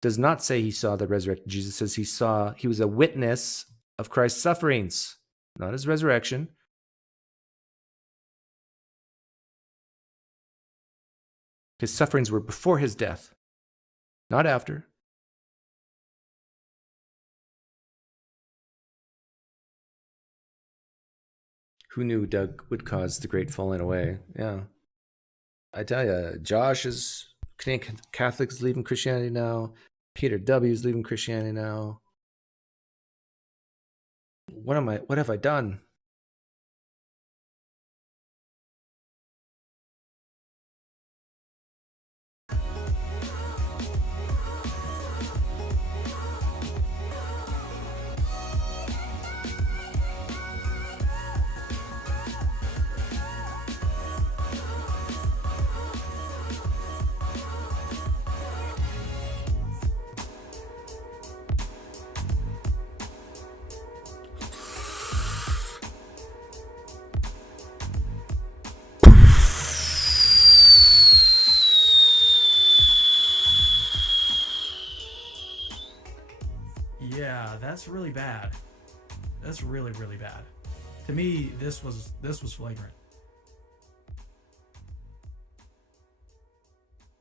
Does not say he saw the resurrected Jesus. Says he was a witness of Christ's sufferings, not his resurrection. His sufferings were before his death, not after. Who knew Doug would cause the great falling away? Yeah. I tell you, Josh is Canadian Catholics leaving Christianity now. Peter W. is leaving Christianity now. What have I done? that's really bad. That's really, really bad. To me, this was flagrant.